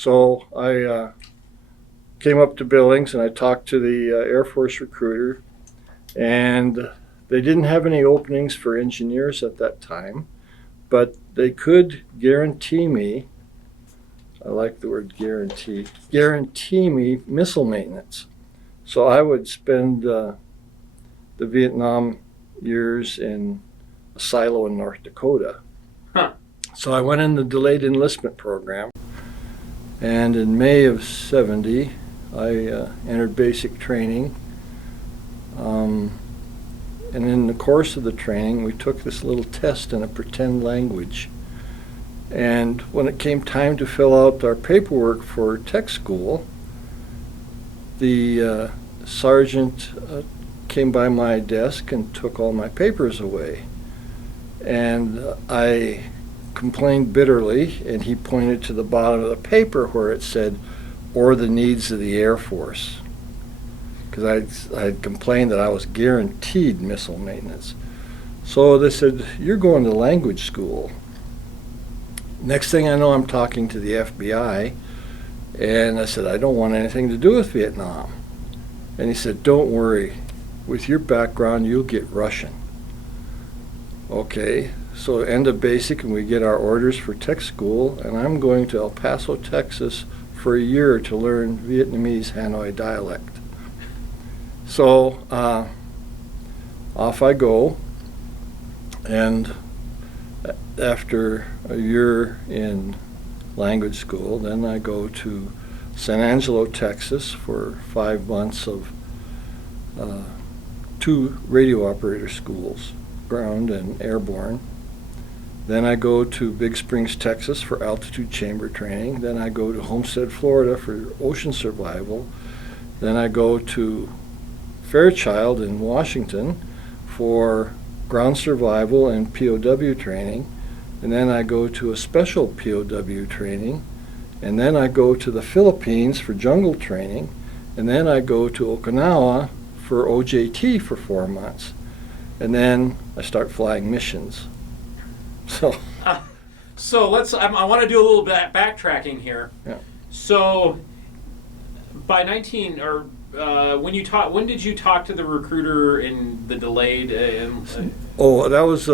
So I came up to Billings and I talked to the Air Force recruiter, and they didn't have any openings for engineers at that time, but they could guarantee me, I like the word guarantee me missile maintenance. So I would spend the Vietnam years in a silo in North Dakota. Huh. So I went in the delayed enlistment program, and in May of '70, I entered basic training. And in the course of the training, we took this little test in a pretend language. And when it came time to fill out our paperwork for tech school, the sergeant came by my desk and took all my papers away. And I complained bitterly, and he pointed to the bottom of the paper where it said, "or the needs of the Air Force." Because I had complained that I was guaranteed missile maintenance. So they said, "You're going to language school." Next thing I know, I'm talking to the FBI, and I said, "I don't want anything to do with Vietnam." And he said, "Don't worry, with your background, you'll get Russian." Okay, so end of basic, and we get our orders for tech school, and I'm going to El Paso, Texas for a year to learn Vietnamese Hanoi dialect. So off I go, and after a year in language school, then I go to San Angelo, Texas for 5 months of 2 radio operator schools, ground and airborne. Then I go to Big Springs, Texas for altitude chamber training. Then I go to Homestead, Florida for ocean survival. Then I go to Fairchild in Washington for ground survival and POW training. And then I go to a special POW training. And then I go to the Philippines for jungle training. And then I go to Okinawa for OJT for 4 months. And then I start flying missions. So let's. I want to do a little bit backtracking here. Yeah. So by 19 or when did you talk to the recruiter in the delayed? Oh, that was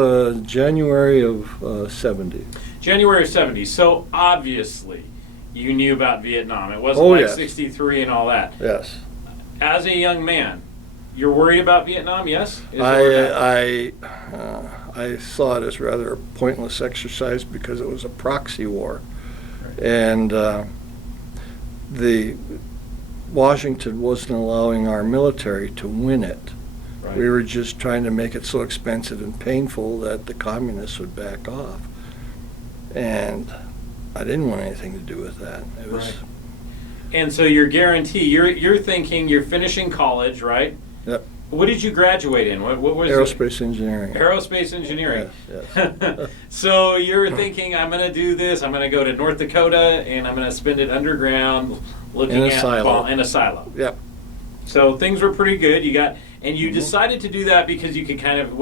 January of '70. January of '70. So obviously, you knew about Vietnam. It wasn't yes. '63 and all that. Yes. As a young man, you're worried about Vietnam, yes? I saw it as rather a pointless exercise because it was a proxy war. Right. And the Washington wasn't allowing our military to win it. Right. We were just trying to make it so expensive and painful that the communists would back off. And I didn't want anything to do with that. It was. Right. And so you're you're thinking you're finishing college, right? Yep. What did you graduate in? What was Aerospace engineering. Aerospace engineering. Yes. So you're thinking, I'm going to do this. I'm going to go to North Dakota, and I'm going to spend it underground, looking in a silo. In a silo. Yep. So things were pretty good. You decided to do that because you could kind of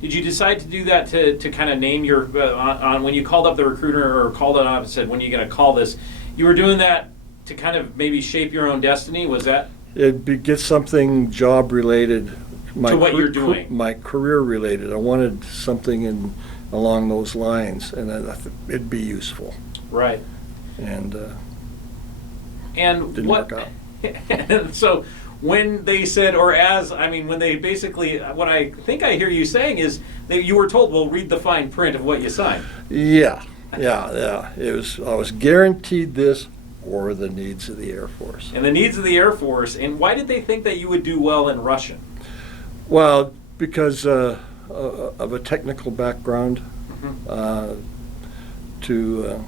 Did you decide to do that to kind of name your on when you called up the recruiter or called it up and said when are you going to call this? You were doing that to kind of maybe shape your own destiny. Was that? Get something job related. To what you're doing. My career related. I wanted something along those lines, and it'd be useful. Right. And didn't what? work out. And so when they said, when they basically, what I think I hear you saying is that you were told, well, read the fine print of what you signed. Yeah. It was. I was guaranteed this, or the needs of the Air Force. And the needs of the Air Force. And why did they think that you would do well in Russian? Well, because of a technical background, to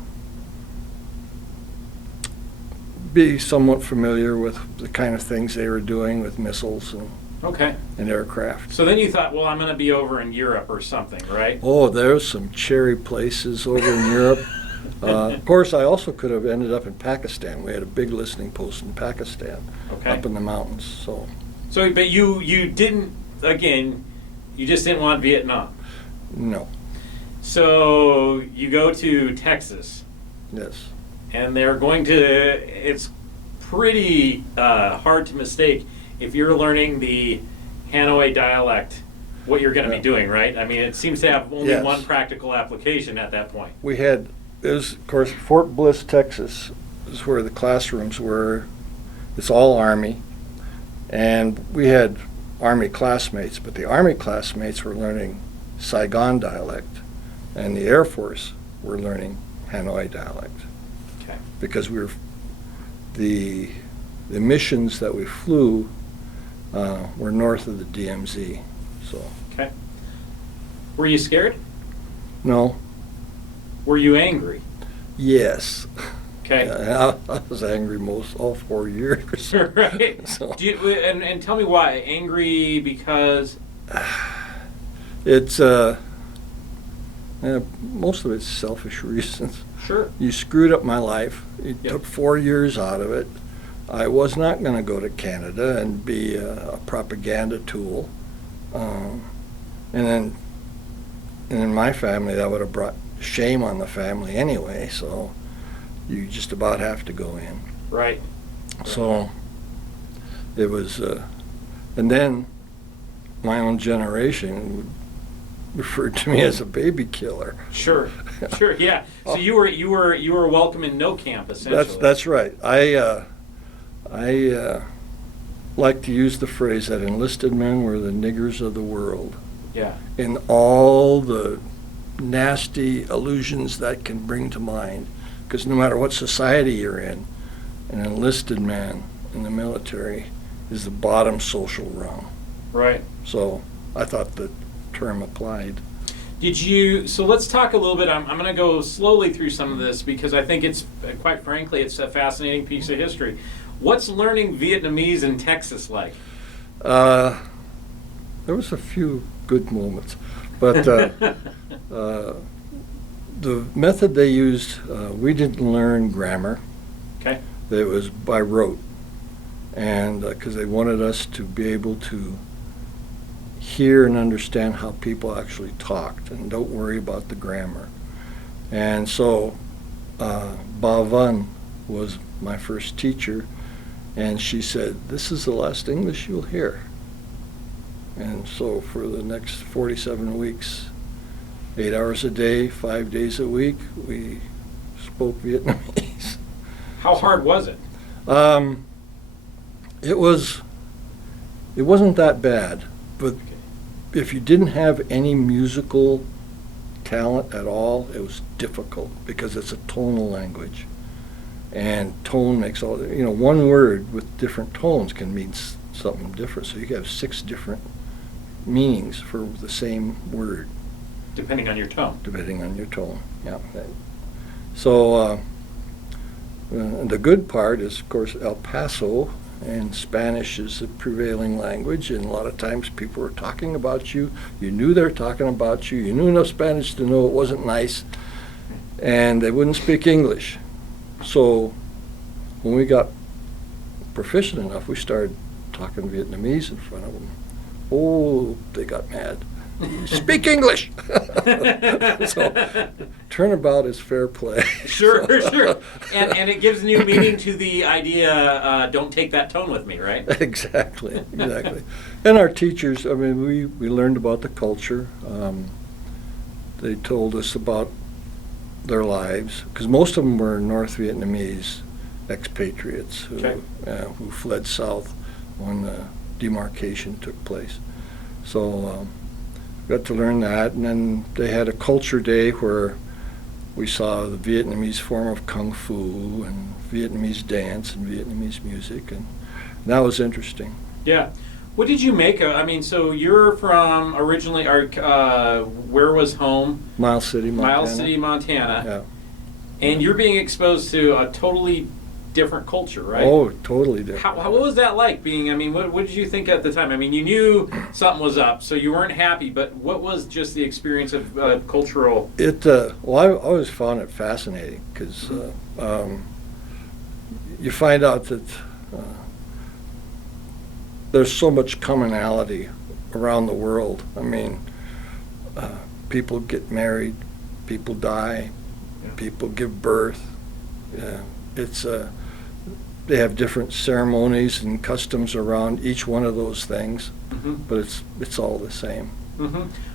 be somewhat familiar with the kind of things they were doing with missiles and aircraft. So then you thought, well, I'm going to be over in Europe or something, right? Oh, there's some cherry places over in Europe. Of course, I also could have ended up in Pakistan. We had a big listening post in Pakistan, up in the mountains. So, but you didn't. Again, you just didn't want Vietnam. No. So you go to Texas. Yes. and they're going to. It's pretty hard to mistake if you're learning the Hanoi dialect, what you're going to be doing, right? I mean, it seems to have only Yes. one practical application at that point. We had, it was, of course, Fort Bliss, Texas, is where the classrooms were. It's all Army. And we had Army classmates, but the Army classmates were learning Saigon dialect, and the Air Force were learning Hanoi dialect. Okay. Because we were, the missions that we flew were north of the DMZ. So, Okay. Were you scared? no, Were you angry? yes. Okay. I was angry all 4 years. Right. So, Do you, and tell me why. Angry because. it's, most of it's selfish reasons. Sure. You screwed up my life. You Yep. took 4 years out of it. I was not going to go to Canada and be a propaganda tool. And then in my family, that would have brought shame on the family anyway, so you just about have to go in. Right. So it was, and then my own generation referred to me as a baby killer. Sure. Sure. Yeah. So you were welcome in no camp essentially. That's right. I like to use the phrase that enlisted men were the niggers of the world, Yeah. in all the nasty allusions that can bring to mind. Because no matter what society you're in, an enlisted man in the military is the bottom social rung. Right. So I thought the term applied. Did you? So let's talk a little bit. I'm going to go slowly through some of this because I think it's, quite frankly, it's a fascinating piece of history. What's learning Vietnamese in Texas like? There was a few good moments, but the method they used, we didn't learn grammar. Okay. It was by rote, and because they wanted us to be able to hear and understand how people actually talked, and don't worry about the grammar. And so Ba Van was my first teacher, and she said, "This is the last English you'll hear." And so for the next 47 weeks, 8 hours a day, 5 days a week, we spoke Vietnamese. How hard was it? It wasn't that bad, but if you didn't have any musical talent at all, it was difficult because it's a tonal language. And tone makes all, one word with different tones can mean something different. So you have 6 different meanings for the same word. Depending on your tone. Depending on your tone, yeah. So the good part is, of course, El Paso, and Spanish is the prevailing language, and a lot of times people were talking about you. You knew they were talking about you. You knew enough Spanish to know it wasn't nice, and they wouldn't speak English. So when we got proficient enough, we started talking Vietnamese in front of them. Oh, they got mad. Speak English! So turnabout is fair play. Sure, sure. And it gives new meaning to the idea, don't take that tone with me, right? Exactly. And our teachers, I mean, we learned about the culture. They told us about their lives, because most of them were North Vietnamese expatriates who fled south when the demarcation took place. So got to learn that, and then they had a culture day where we saw the Vietnamese form of kung fu and Vietnamese dance and Vietnamese music, and that was interesting. Yeah. What did you make of, I mean, so you're from originally, where was home? Miles City, Montana. Miles City, Montana. Yeah. And you're being exposed to a totally different culture, right? Oh, totally different. What was that like being, I mean, what did you think at the time? I mean, you knew something was up, so you weren't happy, but what was just the experience of cultural? Well, I always found it fascinating because you find out that there's so much commonality around the world. I mean, people get married, people die, people give birth. It's they have different ceremonies and customs around each one of those things, but it's all the same.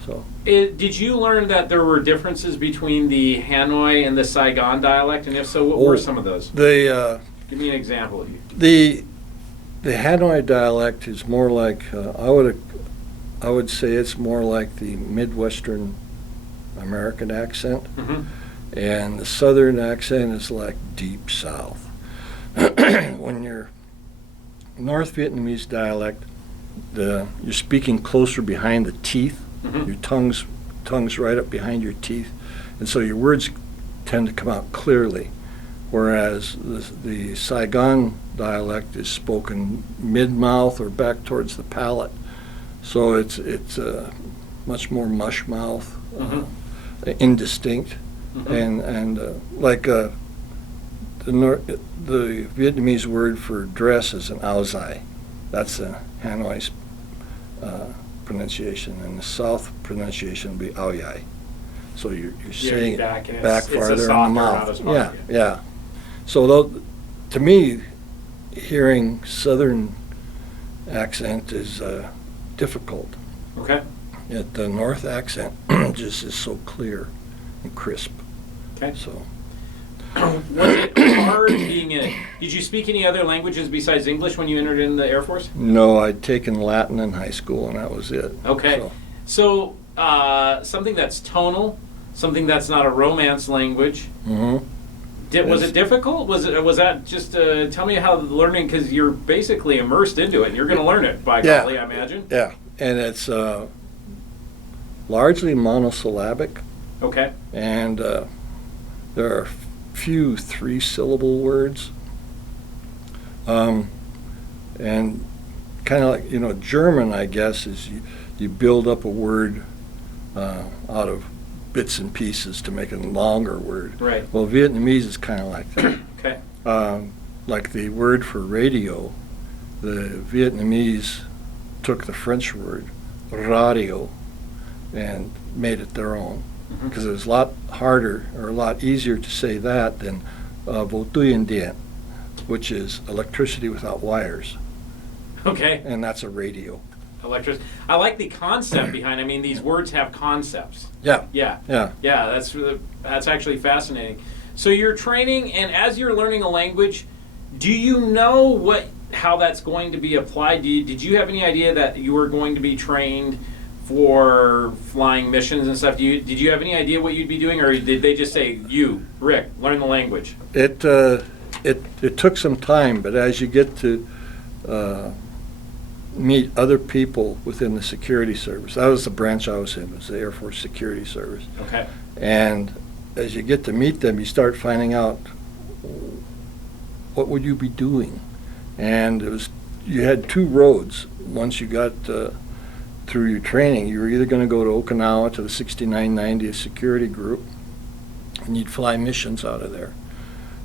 So, did you learn that there were differences between the Hanoi and the Saigon dialect, and if so, what were some of those? Give me an example. The Hanoi dialect is more like I would say it's more like the Midwestern American accent, and the Southern accent is like deep South. When you're North Vietnamese dialect, you're speaking closer behind the teeth. Your tongue's right up behind your teeth, and so your words tend to come out clearly. Whereas the Saigon dialect is spoken mid-mouth or back towards the palate, so it's much more mush mouth, indistinct, and like the Vietnamese word for dress is an ao dai. That's Hanoi's pronunciation, and the South pronunciation would be ao yai. So you're saying it back farther in the mouth. Yeah. So to me, hearing Southern accent is difficult. Okay. Yet the North accent just is so clear and crisp. Okay. So. Was it hard being did you speak any other languages besides English when you entered in the Air Force? No, I'd taken Latin in high school, and that was it. Okay. So something that's tonal, something that's not a Romance language. Was it difficult? Was that just tell me how learning, because you're basically immersed into it and you're going to learn it by golly, I imagine. Yeah, and it's largely monosyllabic. Okay. And there are few 3-syllable words. And kind of like, German, I guess, is you build up a word out of bits and pieces to make a longer word. Right. Well, Vietnamese is kind of like that. Okay. Like the word for radio, the Vietnamese took the French word radio and made it their own, because it was a lot harder or a lot easier to say that than vô tuyên điện, which is electricity without wires. Okay. And that's a radio. I like the concept behind. I mean, these words have concepts. Yeah. That's actually fascinating. So you're training, and as you're learning a language, do you know how that's going to be applied? Did you have any idea that you were going to be trained for flying missions and stuff? Did you have any idea what you'd be doing, or did they just say, "You, Rick, learn the language"? It took some time, but as you get to meet other people within the security service. That was the branch I was in, it was the Air Force Security Service. Okay. And as you get to meet them, you start finding out what would you be doing. And you had 2 roads. Once you got through your training, you were either going to go to Okinawa to the 6990th Security Group, and you'd fly missions out of there.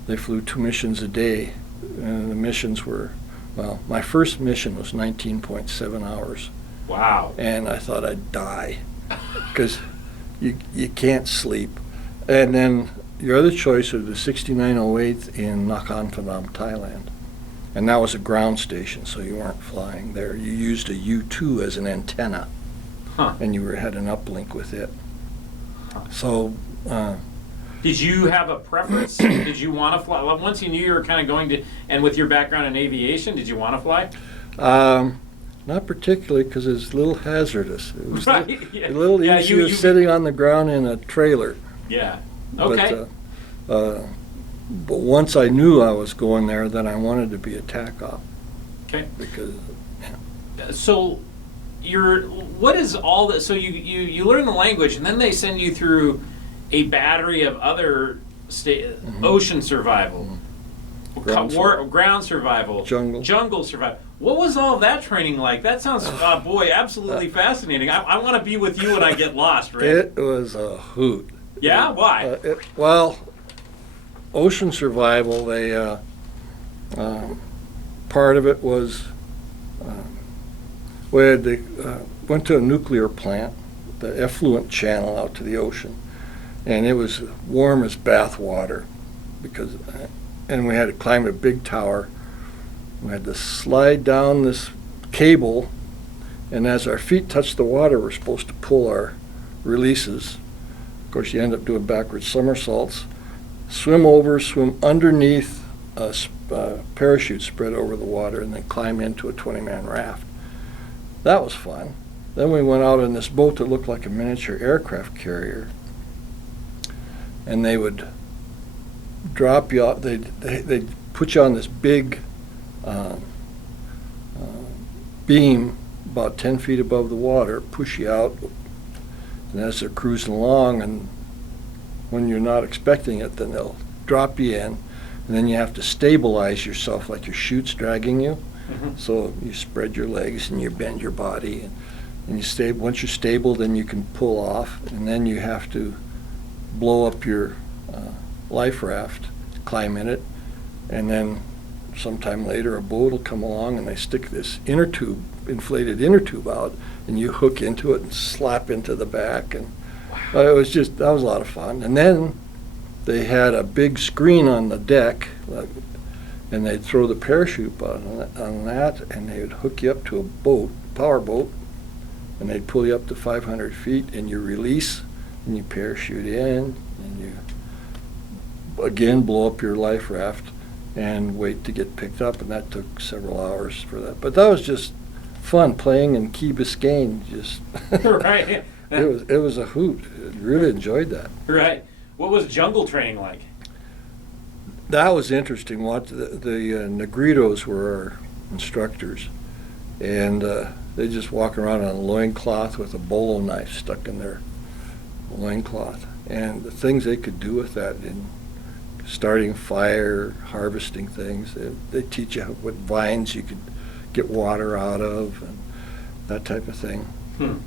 They flew 2 missions a day, and the missions were, well, my first mission was 19.7 hours. Wow. And I thought I'd die because you can't sleep. And then your other choice was the 6908th in Nakhon Phanom, Thailand. And that was a ground station, so you weren't flying there. You used a U-2 as an antenna, and you had an uplink with it. So did you have a preference? Did you want to fly? Well, once you knew you were kind of going to, and with your background in aviation, did you want to fly? Not particularly, because it's a little hazardous. It was right. a little easier sitting on the ground in a trailer. Yeah. Okay. But once I knew I was going there, then I wanted to be a TAC op. Okay. Because. Yeah. So what is all that? So you learn the language, and then they send you through a battery of other ocean survival, ground survival, jungle survival. What was all of that training like? That sounds, absolutely fascinating. I want to be with you when I get lost, Rick. It was a hoot. Yeah? Why? Ocean survival, part of it was, they went to a nuclear plant, the effluent channel out to the ocean, and it was warm as bath water, because and we had to climb a big tower. We had to slide down this cable, and as our feet touched the water, we're supposed to pull our releases. Of course, you end up doing backwards somersaults. Swim over, swim underneath a parachute spread over the water, and then climb into a 20-man raft. That was fun. Then we went out in this boat that looked like a miniature aircraft carrier, and they would drop you out. They'd put you on this big beam about 10 feet above the water, push you out, and as they're cruising along, and when you're not expecting it, then they'll drop you in, and then you have to stabilize yourself like your chute's dragging you. Mm-hmm. So you spread your legs and you bend your body, and you stay. Once you're stable, then you can pull off, and then you have to blow up your life raft, climb in it, and then sometime later a boat will come along and they stick this inflated inner tube out, and you hook into it and slap into the back, and that was a lot of fun. And then they had a big screen on the deck, and they'd throw the parachute on that, and they would hook you up to a power boat, and they'd pull you up to 500 feet, and you release, and you parachute in, and you again blow up your life raft and wait to get picked up, and that took several hours for that. But that was just fun, playing in Key Biscayne. Just Right. it was a hoot. I really enjoyed that. Right. What was jungle training like? That was interesting. What the Negritos were our instructors, and they just walk around on a loincloth with a bolo knife stuck in their loincloth, and the things they could do with that in starting fire, harvesting things. They teach you what vines you could get water out of, and that type of thing.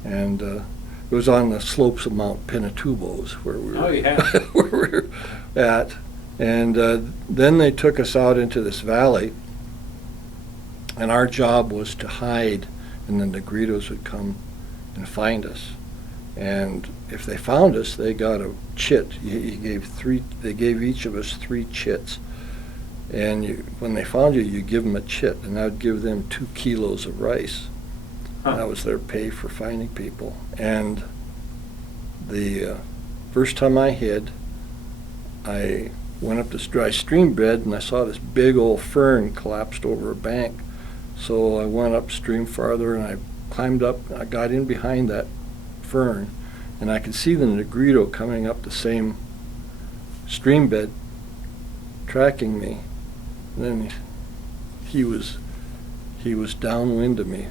And it was on the slopes of Mount Pinatubo's where we were, where we were at. And then they took us out into this valley, and our job was to hide, and then the Negritos would come and find us. And if they found us, they got a chit. They gave each of us 3 chits. And when they found you, you give them a chit, and that would give them 2 kilos of rice. That was their pay for finding people. And the first time I hid, I went up this dry stream bed, and I saw this big old fern collapsed over a bank. So I went upstream farther, and I climbed up, and I got in behind that fern, and I could see the Negrito coming up the same stream bed, tracking me. And then he was downwind of me,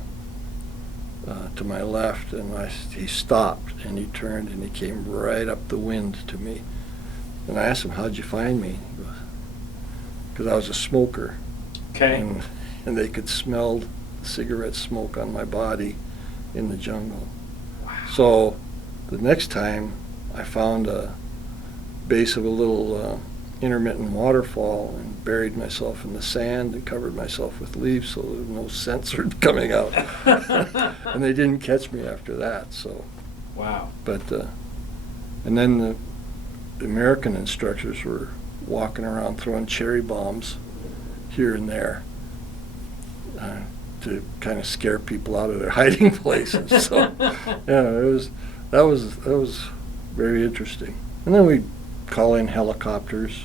to my left, and he stopped, and he turned, and he came right up the wind to me. And I asked him, "How'd you find me?" He goes, "Because I was a smoker." Okay. And they could smell cigarette smoke on my body in the jungle. Wow. So the next time I found a base of a little intermittent waterfall and buried myself in the sand and covered myself with leaves so there was no sensor coming out. And they didn't catch me after that. So. Wow. But and then the American instructors were walking around throwing cherry bombs here and there to kind of scare people out of their hiding places. So yeah, that was very interesting. And then we call in helicopters,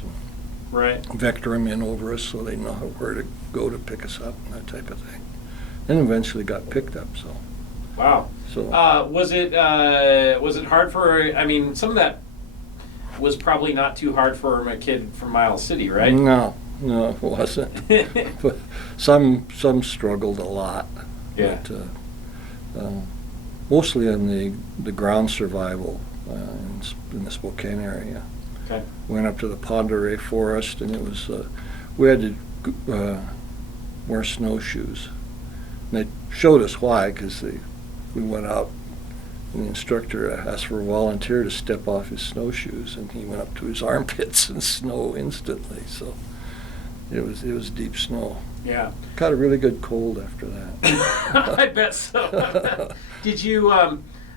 Right. vector them in over us so they know where to go to pick us up and that type of thing. And eventually got picked up. So. Wow. So. Was it hard for? I mean, some of that was probably not too hard for a kid from Miles City, right? No, it wasn't. But some struggled a lot. Yeah. But, mostly on the ground survival in the Spokane area. Okay. Went up to the Pend d'Oreille forest, and it was we had to wear snowshoes. And they showed us why, because we went out, and the instructor asked for a volunteer to step off his snowshoes, and he went up to his armpits in snow instantly. So it was deep snow. Yeah. Got a really good cold after that. I bet so. Did you?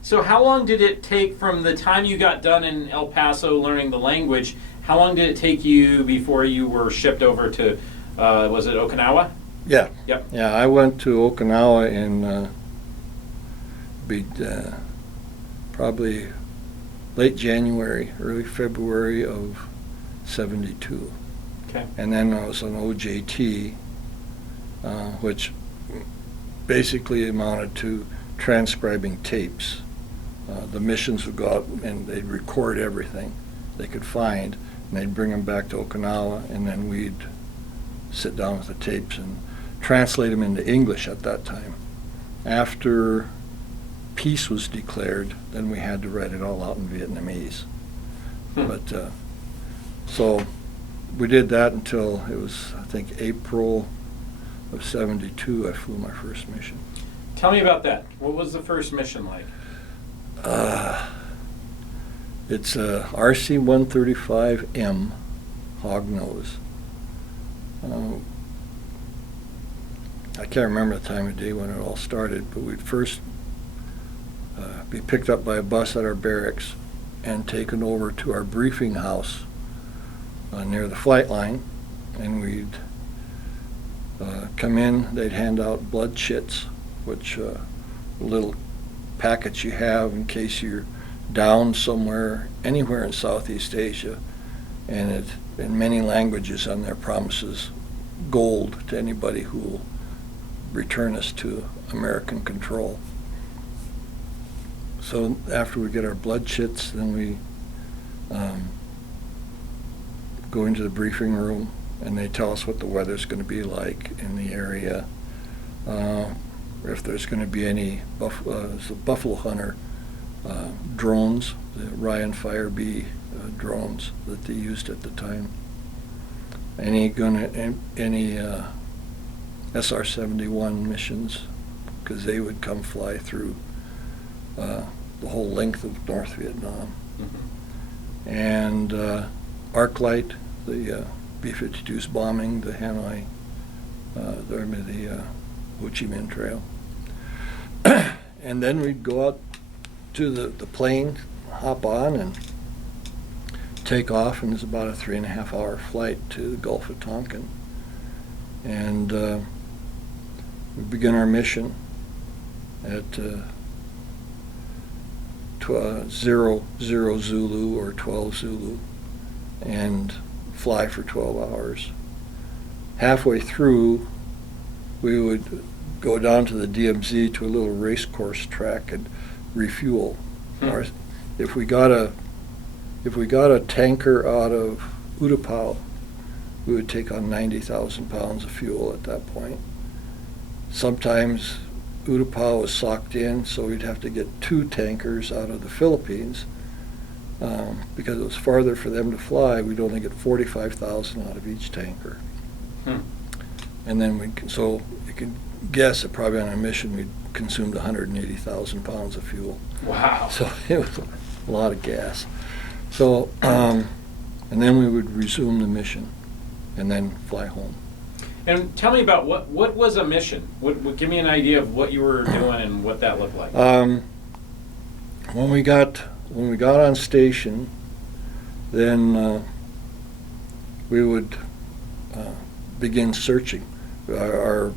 So how long did it take from the time you got done in El Paso learning the language? How long did it take you before you were shipped over to, was it Okinawa? Yeah. Yep. Yeah, I went to Okinawa in probably late January, early February of '72. Okay. And then I was on OJT, which basically amounted to transcribing tapes. The missions would go out and they'd record everything they could find, and they'd bring them back to Okinawa, and then we'd sit down with the tapes and translate them into English at that time. After peace was declared, then we had to write it all out in Vietnamese. But so we did that until it was, I think, April of '72. I flew my first mission. Tell me about that. What was the first mission like? It's a RC-135M hognose. I can't remember the time of day when it all started, but we'd first be picked up by a bus at our barracks and taken over to our briefing house near the flight line, and we'd come in. They'd hand out blood chits, which little packets you have in case you're down somewhere, anywhere in Southeast Asia, and it, in many languages on there, promises gold to anybody who will return us to American control. So after we get our blood chits, then we go into the briefing room, and they tell us what the weather's going to be like in the area, if there's going to be any buffalo hunter drones, the Ryan Firebee drones that they used at the time. Any SR-71 missions, because they would come fly through the whole length of North Vietnam. Mm-hmm. And Arclight, the B-52s bombing the Hanoi, the Ho Chi Minh Trail. And then we'd go out to the plane, hop on, and take off, and it's about a 3.5-hour flight to the Gulf of Tonkin. And we begin our mission at 00 Zulu or 12 Zulu, and fly for 12 hours. Halfway through, we would go down to the DMZ to a little race course track and refuel. Or if we got a tanker out of Utapao, we would take on 90,000 pounds of fuel at that point. Sometimes Utapao was socked in, so we'd have to get 2 tankers out of the Philippines. Because it was farther for them to fly, we'd only get 45,000 out of each tanker. And then so you can guess that probably on our mission we'd consumed 180,000 pounds of fuel. Wow. So it was a lot of gas. So, and then we would resume the mission and then fly home. And tell me about what was a mission? Give me an idea of what you were doing and what that looked like. When we got on station, then we would begin searching. Our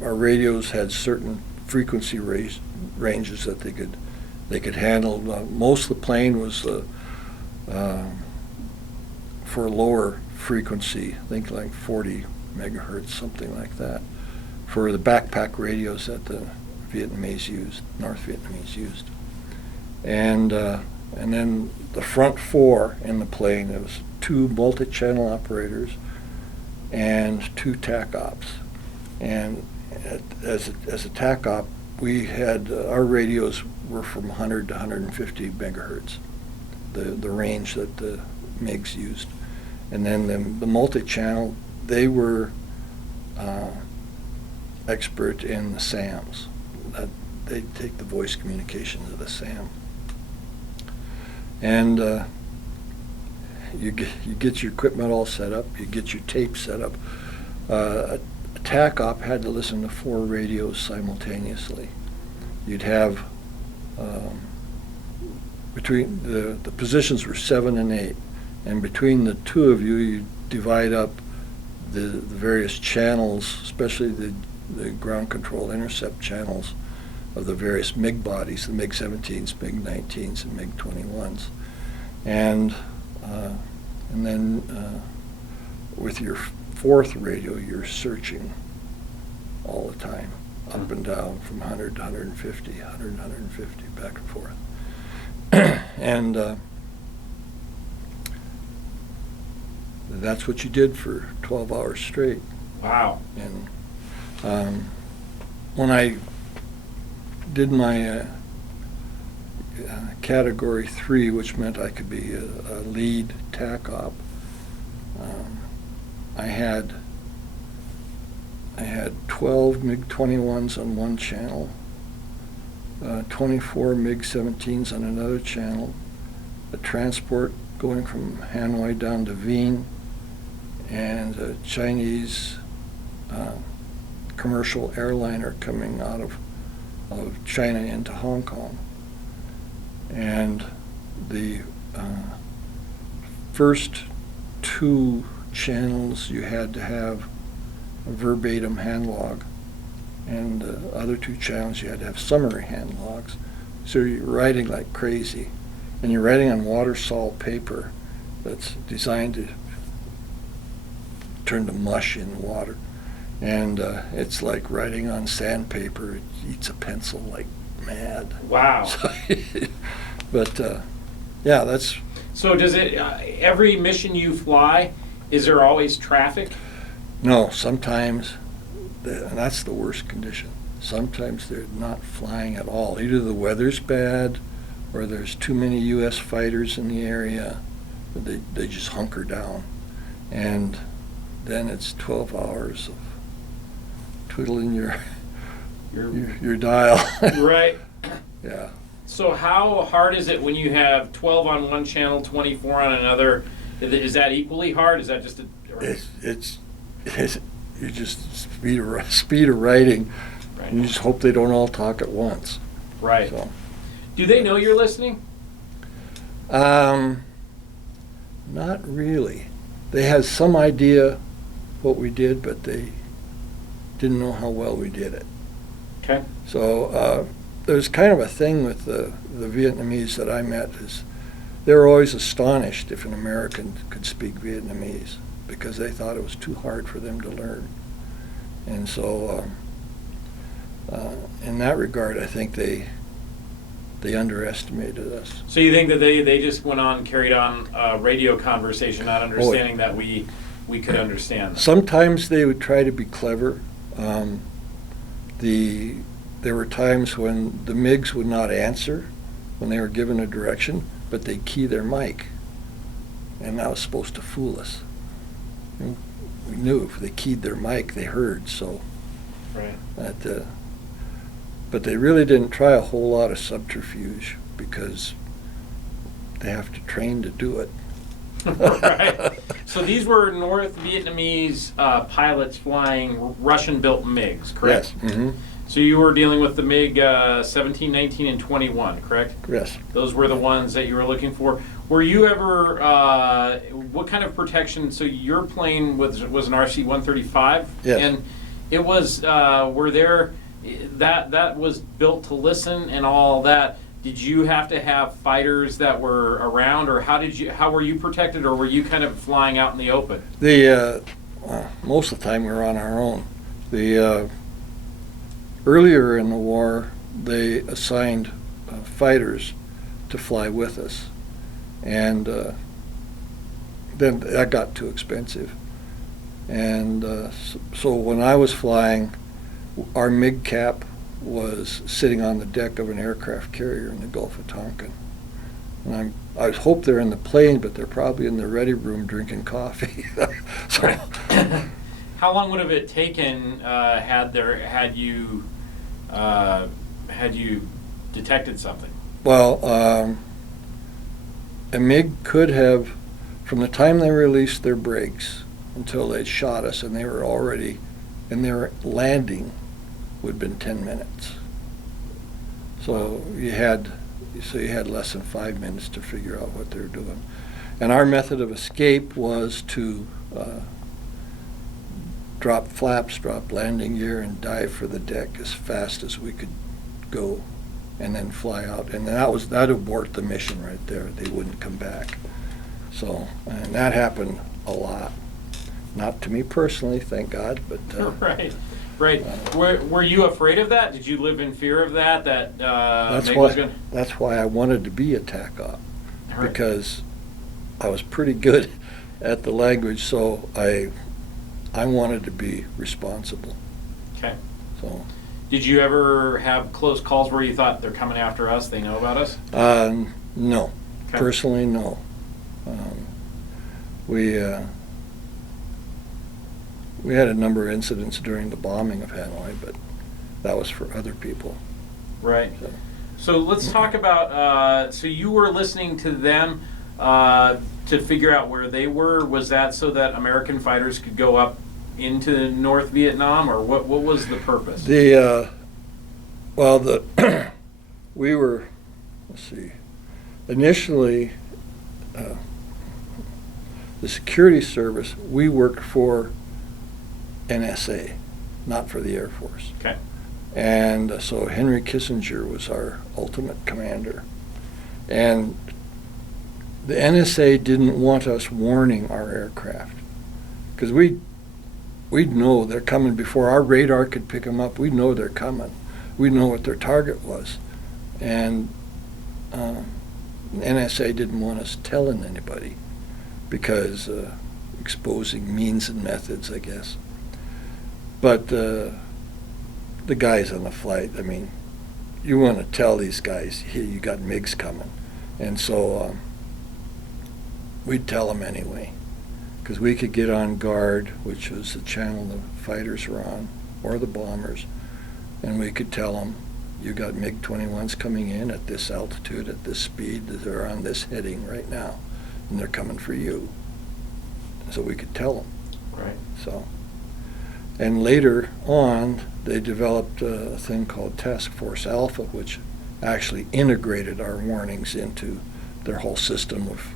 radios had certain frequency ranges that they could handle. Most of the plane was for lower frequency, I think like 40 megahertz, something like that, for the backpack radios that the Vietnamese used, North Vietnamese used. And then the front 4 in the plane, there was 2 multi-channel operators and 2 TAC ops. And as a TAC op, we had our radios were from 100 to 150 megahertz, the range that the MiGs used. And then the multi-channel, they were expert in the SAMs. They take the voice communication to the SAM. And you get your equipment all set up, you get your tape set up. A TAC op had to listen to 4 radios simultaneously. You'd have between the positions were 7 and 8. and between the two of you, you divide up the various channels, especially the ground control intercept channels of the various MiG bodies, the MiG-17s, MiG-19s, and MiG-21s. And then with your fourth radio, you're searching all the time, up and down from 100 to 150, 100 to 150, back and forth. And that's what you did for 12 hours straight. Wow. And when I did my Category 3, which meant I could be a lead TAC op, I had 12 MiG-21s on one channel, 24 MiG-17s on another channel, a transport going from Hanoi down to Wien, and a Chinese commercial airliner coming out of China into Hong Kong. And the first two channels you had to have a verbatim hand log, and the other two channels you had to have summary hand logs. So you're writing like crazy, and you're writing on water salt paper that's designed to turn to mush in water, and it's like writing on sandpaper. It eats a pencil like mad. Wow. But yeah, that's. So does it, every mission you fly, is there always traffic? No, sometimes, and that's the worst condition. Sometimes they're not flying at all. Either the weather's bad, or there's too many U.S. fighters in the area. They just hunker down, and then it's 12 hours of twiddling your dial. Right. Yeah. So how hard is it when you have 12 on one channel, 24 on another? Is that equally hard? Is that just a... It's you just speed of writing. Right. And you just hope they don't all talk at once. Right. So. Do they know you're listening? Not really. They had some idea what we did, but they didn't know how well we did it. Okay. So there's kind of a thing with the Vietnamese that I met is they were always astonished if an American could speak Vietnamese, because they thought it was too hard for them to learn. And so in that regard, I think they underestimated us. So you think that they just went on, carried on a radio conversation, not understanding that we could understand them? Sometimes they would try to be clever. There were times when the MiGs would not answer when they were given a direction, but they'd key their mic, and that was supposed to fool us. We knew if they keyed their mic, they heard. So, right. But they really didn't try a whole lot of subterfuge because they have to train to do it. Right. So these were North Vietnamese pilots flying Russian-built MiGs, correct? Yes. Mm-hmm. So you were dealing with the MiG 17, 19, and 21, correct? Yes. Those were the ones that you were looking for. Were you ever, what kind of protection, so your plane was an RC-135? Yes. And it was, that was built to listen and all that. Did you have to have fighters that were around, or how were you protected, or were you kind of flying out in the open? Most of the time we were on our own. Earlier in the war, they assigned fighters to fly with us, and then that got too expensive. And so when I was flying, our MiG cap was sitting on the deck of an aircraft carrier in the Gulf of Tonkin. And I hope they're in the plane, but they're probably in the ready room drinking coffee. So, how long would have it taken had you detected something? Well, a MiG could have, from the time they released their brakes until they shot us, and they were already, and their landing would have been 10 minutes. So you had less than 5 minutes to figure out what they were doing. And our method of escape was to drop flaps, drop landing gear, and dive for the deck as fast as we could go, and then fly out. And that'd abort the mission right there. They wouldn't come back. So, and that happened a lot. Not to me personally, thank God, but Right. Were you afraid of that? Did you live in fear of that? That's why I wanted to be a TAC op, Right. because I was pretty good at the language, so I wanted to be responsible. Okay. So Did you ever have close calls where you thought they're coming after us? They know about us? no, Okay. personally, no. We had a number of incidents during the bombing of Hanoi, but that was for other people. Right. So, So let's talk about, so you were listening to them to figure out where they were. Was that so that American fighters could go up into North Vietnam, or what was the purpose? We were, let's see, initially, the security service, we worked for NSA, not for the Air Force. Okay. And so Henry Kissinger was our ultimate commander. And the NSA didn't want us warning our aircraft, because we'd know they're coming before our radar could pick them up. We'd know they're coming. We'd know what their target was. And the NSA didn't want us telling anybody, because exposing means and methods, I guess. But the guys on the flight, I mean, you want to tell these guys, hey, you got MiGs coming. And so we'd tell them anyway, because we could get on guard, which was the channel the fighters were on, or the bombers, and we could tell them, you got MiG-21s coming in at this altitude, at this speed, they're on this heading right now, and they're coming for you. So we could tell them. Right. So, and later on, they developed a thing called Task Force Alpha, which actually integrated our warnings into their whole system of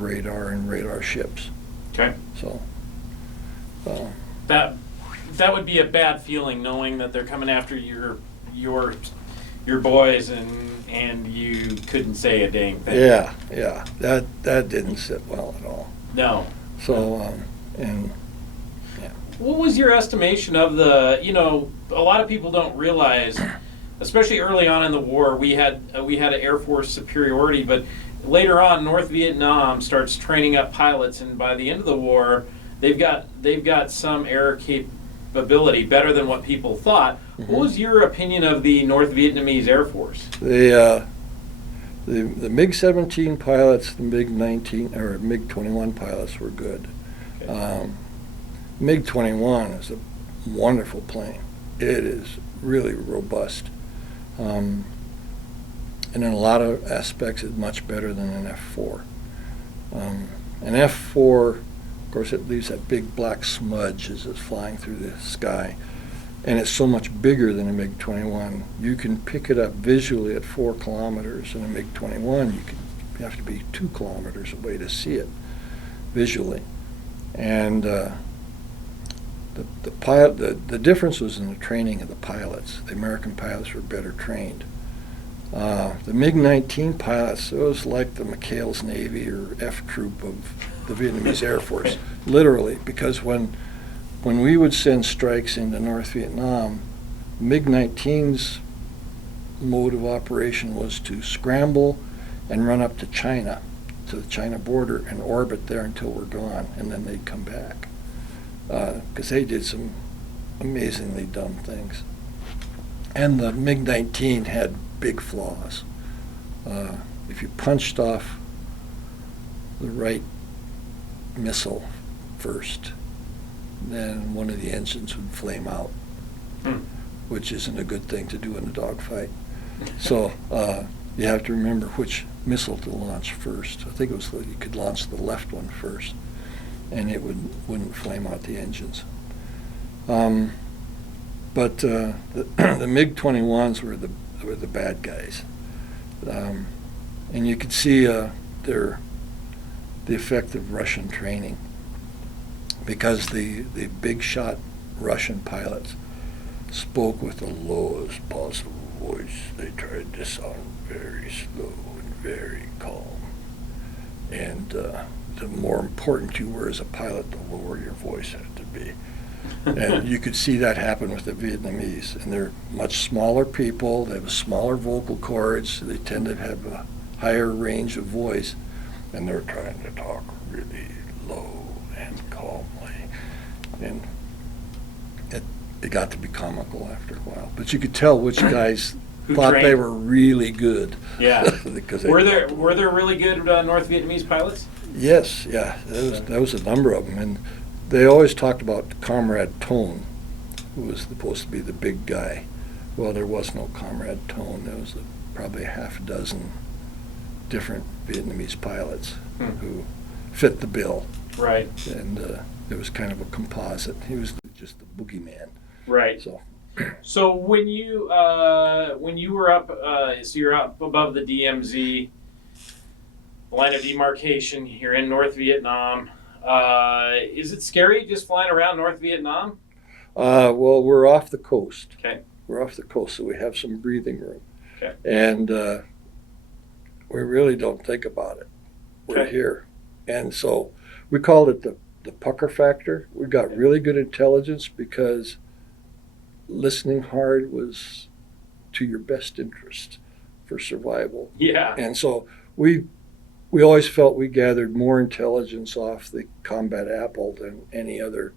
radar and radar ships. Okay. So, That would be a bad feeling, knowing that they're coming after your boys and you couldn't say a dang thing. yeah, that didn't sit well at all. No. So, and yeah. What was your estimation of the, a lot of people don't realize, especially early on in the war, we had an Air Force superiority, but later on, North Vietnam starts training up pilots, and by the end of the war, they've got some air capability better than what people thought. Mm-hmm. What was your opinion of the North Vietnamese Air Force? The MiG-17 pilots, the MiG-19 or MiG-21 pilots were good. Okay. MiG-21 is a wonderful plane. It is really robust. And in a lot of aspects, it's much better than an F-4. An F-4, of course, it leaves that big black smudge as it's flying through the sky. And it's so much bigger than a MiG-21. You can pick it up visually at 4 kilometers. In a MiG-21, you have to be 2 kilometers away to see it visually. And the difference was in the training of the pilots. The American pilots were better trained. The MiG-19 pilots, it was like the McHale's Navy or F Troop of the Vietnamese Air Force, literally, because when we would send strikes into North Vietnam, MiG-19's mode of operation was to scramble and run up to China, to the China border, and orbit there until we're gone, and then they'd come back. Because they did some amazingly dumb things. And the MiG-19 had big flaws. If you punched off the right missile first, then one of the engines would flame out, which isn't a good thing to do in a dogfight. So you have to remember which missile to launch first. I think it was you could launch the left one first, and it wouldn't flame out the engines. But the MiG-21s were the bad guys, and you could see their the effect of Russian training, because the big shot Russian pilots spoke with the lowest possible voice. They tried to sound very slow and very calm. And the more important you were as a pilot, the lower your voice had to be. And you could see that happen with the Vietnamese. And they're much smaller people. They have smaller vocal cords. So they tend to have a higher range of voice. And they're trying to talk really low and calmly. And it got to be comical after a while. But you could tell which guys thought trained? they were really good. Yeah. Because Were there really good North Vietnamese pilots? Yes, yeah. That was a number of them. And they always talked about Comrade Tone, who was supposed to be the big guy. Well, there was no Comrade Tone. There was probably a half a dozen different Vietnamese pilots who fit the bill. Right. And it was kind of a composite. He was just the boogeyman. Right. So when you were up, so you're up above the DMZ line of demarcation. You're in North Vietnam. Is it scary just flying around North Vietnam? Well, we're off the coast. Okay. We're off the coast, so we have some breathing room. Okay. And we really don't think about it. We're Okay. here. And so we called it the pucker factor. We got really good intelligence because listening hard was to your best interest for survival. Yeah. And so we always felt we gathered more intelligence off the combat apple than any other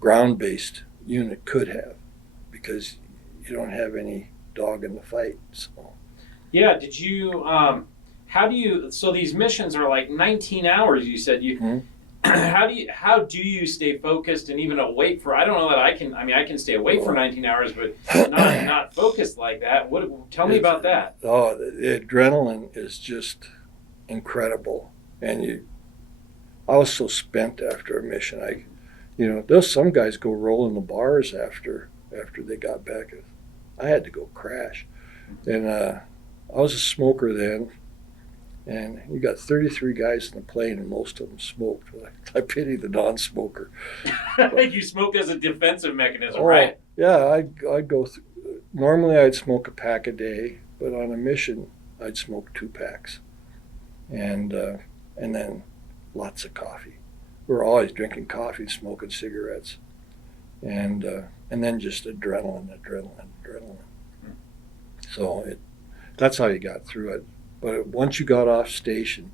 ground-based unit could have, because you don't have any dog in the fight. So. Yeah. Did you? How do you? So these missions are like 19 hours. You said you. Mm-hmm. How do you stay focused and even awake for? I don't know that I can. I mean, I can stay awake for 19 hours, but not focused like that. Tell me about that. Oh, the adrenaline is just incredible, and I was so spent after a mission. There's some guys go rolling the bars after they got back. I had to go crash, and I was a smoker then. And you got 33 guys in the plane, and most of them smoked. I pity the non-smoker. You smoke as a defensive mechanism, right? Yeah, I'd go through. Normally, I'd smoke a pack a day, but on a mission, I'd smoke 2 packs, and then lots of coffee. We were always drinking coffee, smoking cigarettes, and then just adrenaline. So that's how you got through it. But once you got off station,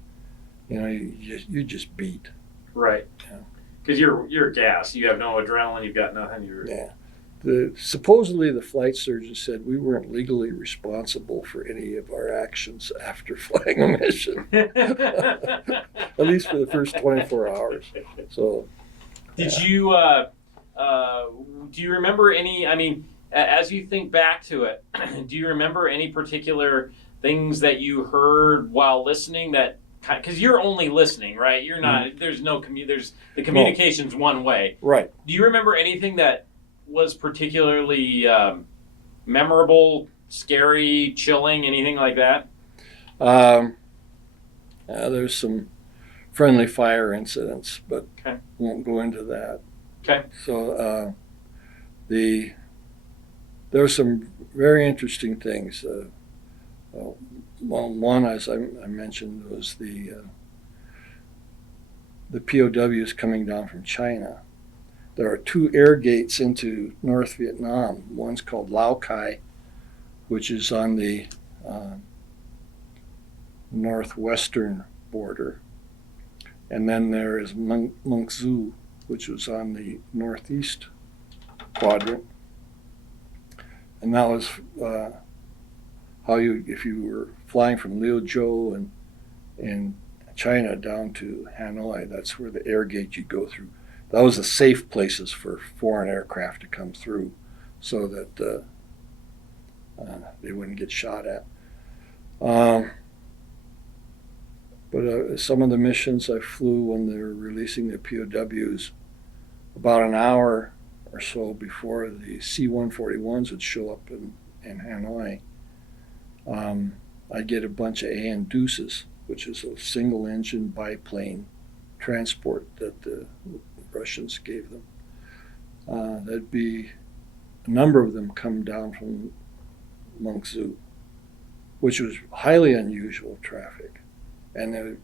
you just beat. Right. Yeah. Because you're gassed. You have no adrenaline. You've got nothing. Yeah. Supposedly the flight surgeon said we weren't legally responsible for any of our actions after flying a mission, at least for the first 24 hours. So. Did you? Do you remember any? I mean, as you think back to it, do you remember any particular things that you heard while listening that, because you're only listening, right? You're not, there's no, there's the communication's one way. Right. Do you remember anything that was particularly memorable, scary, chilling, anything like that? There's some friendly fire incidents, but Okay. won't go into that. Okay. So there were some very interesting things. One, as I mentioned, was the POWs coming down from China. There are 2 air gates into North Vietnam. One's called Lao Cai, which is on the northwestern border. And then there is Mung Zu, which was on the northeast quadrant. And that was if you were flying from Liuzhou in China down to Hanoi, that's where the air gate you go through. That was the safe places for foreign aircraft to come through, so that they wouldn't get shot at. But some of the missions I flew when they were releasing the POWs, about an hour or so before the C-141s would show up in Hanoi, I'd get a bunch of AN deuces which is a single-engine biplane transport that the Russians gave them. That'd be a number of them come down from Mengzu, which was highly unusual traffic. And it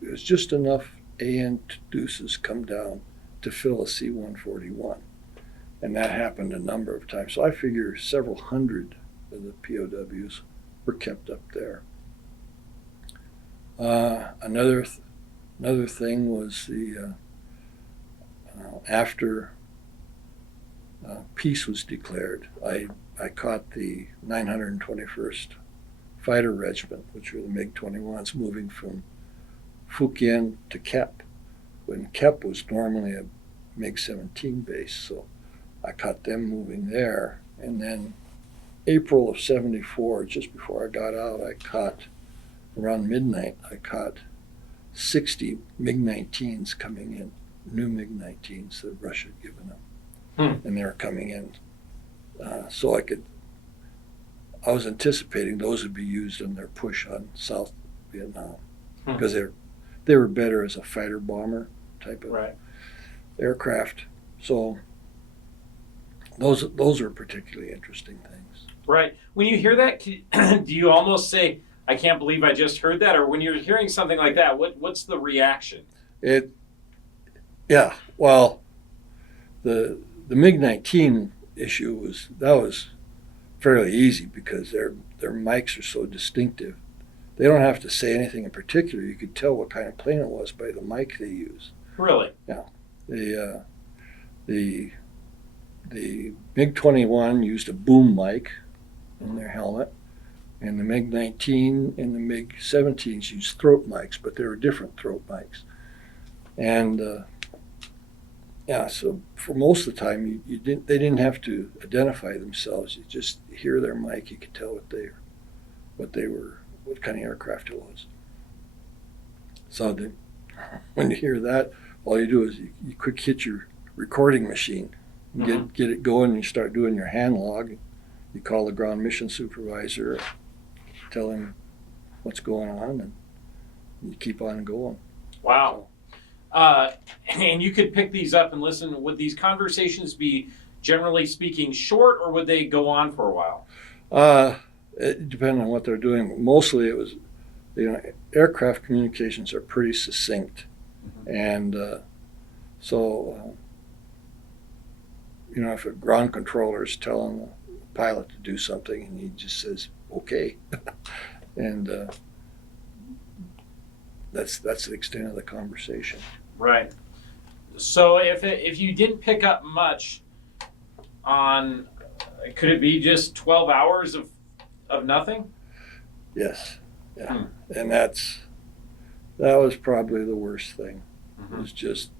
was just enough AN deuces come down to fill a C-141. And that happened a number of times. So I figure several hundred of the POWs were kept up there. Another thing was the after peace was declared, I caught the 921st Fighter Regiment, which were the MiG-21s, moving from Fukien to Kep, when Kep was normally a MiG-17 base. So I caught them moving there. And then April of '74, just before I got out, I caught, around midnight, I caught 60 MiG-19s coming in, new MiG-19s that Russia had given them. And they were coming in. So I was anticipating those would be used in their push on South Vietnam, because they were better as a fighter bomber type of aircraft. So those are particularly interesting things. Right. When you hear that, do you almost say, I can't believe I just heard that? Or when you're hearing something like that, what's the reaction? Well, the MiG-19 issue was fairly easy, because their mics are so distinctive. They don't have to say anything in particular. You could tell what kind of plane it was by the mic they use. Really? Yeah. The MiG-21 used a boom mic in their helmet, and the MiG-19 and the MiG-17s used throat mics, but they were different throat mics. And so for most of the time, they didn't have to identify themselves. You just hear their mic, you could tell what kind of aircraft it was. So when you hear that, all you do is you quick hit your recording machine, and get it going, and you start doing your hand log. You call the ground mission supervisor, tell him what's going on, and you keep on going. Wow. And you could pick these up and listen. Would these conversations be, generally speaking, short, or would they go on for a while? It depended on what they're doing. Mostly it was, aircraft communications are pretty succinct. And so if a ground controller is telling the pilot to do something and he just says, okay, and that's the extent of the conversation. Right. So if you didn't pick up much on, could it be just 12 hours of nothing? Yes. Yeah. And that was probably the worst thing. It was just,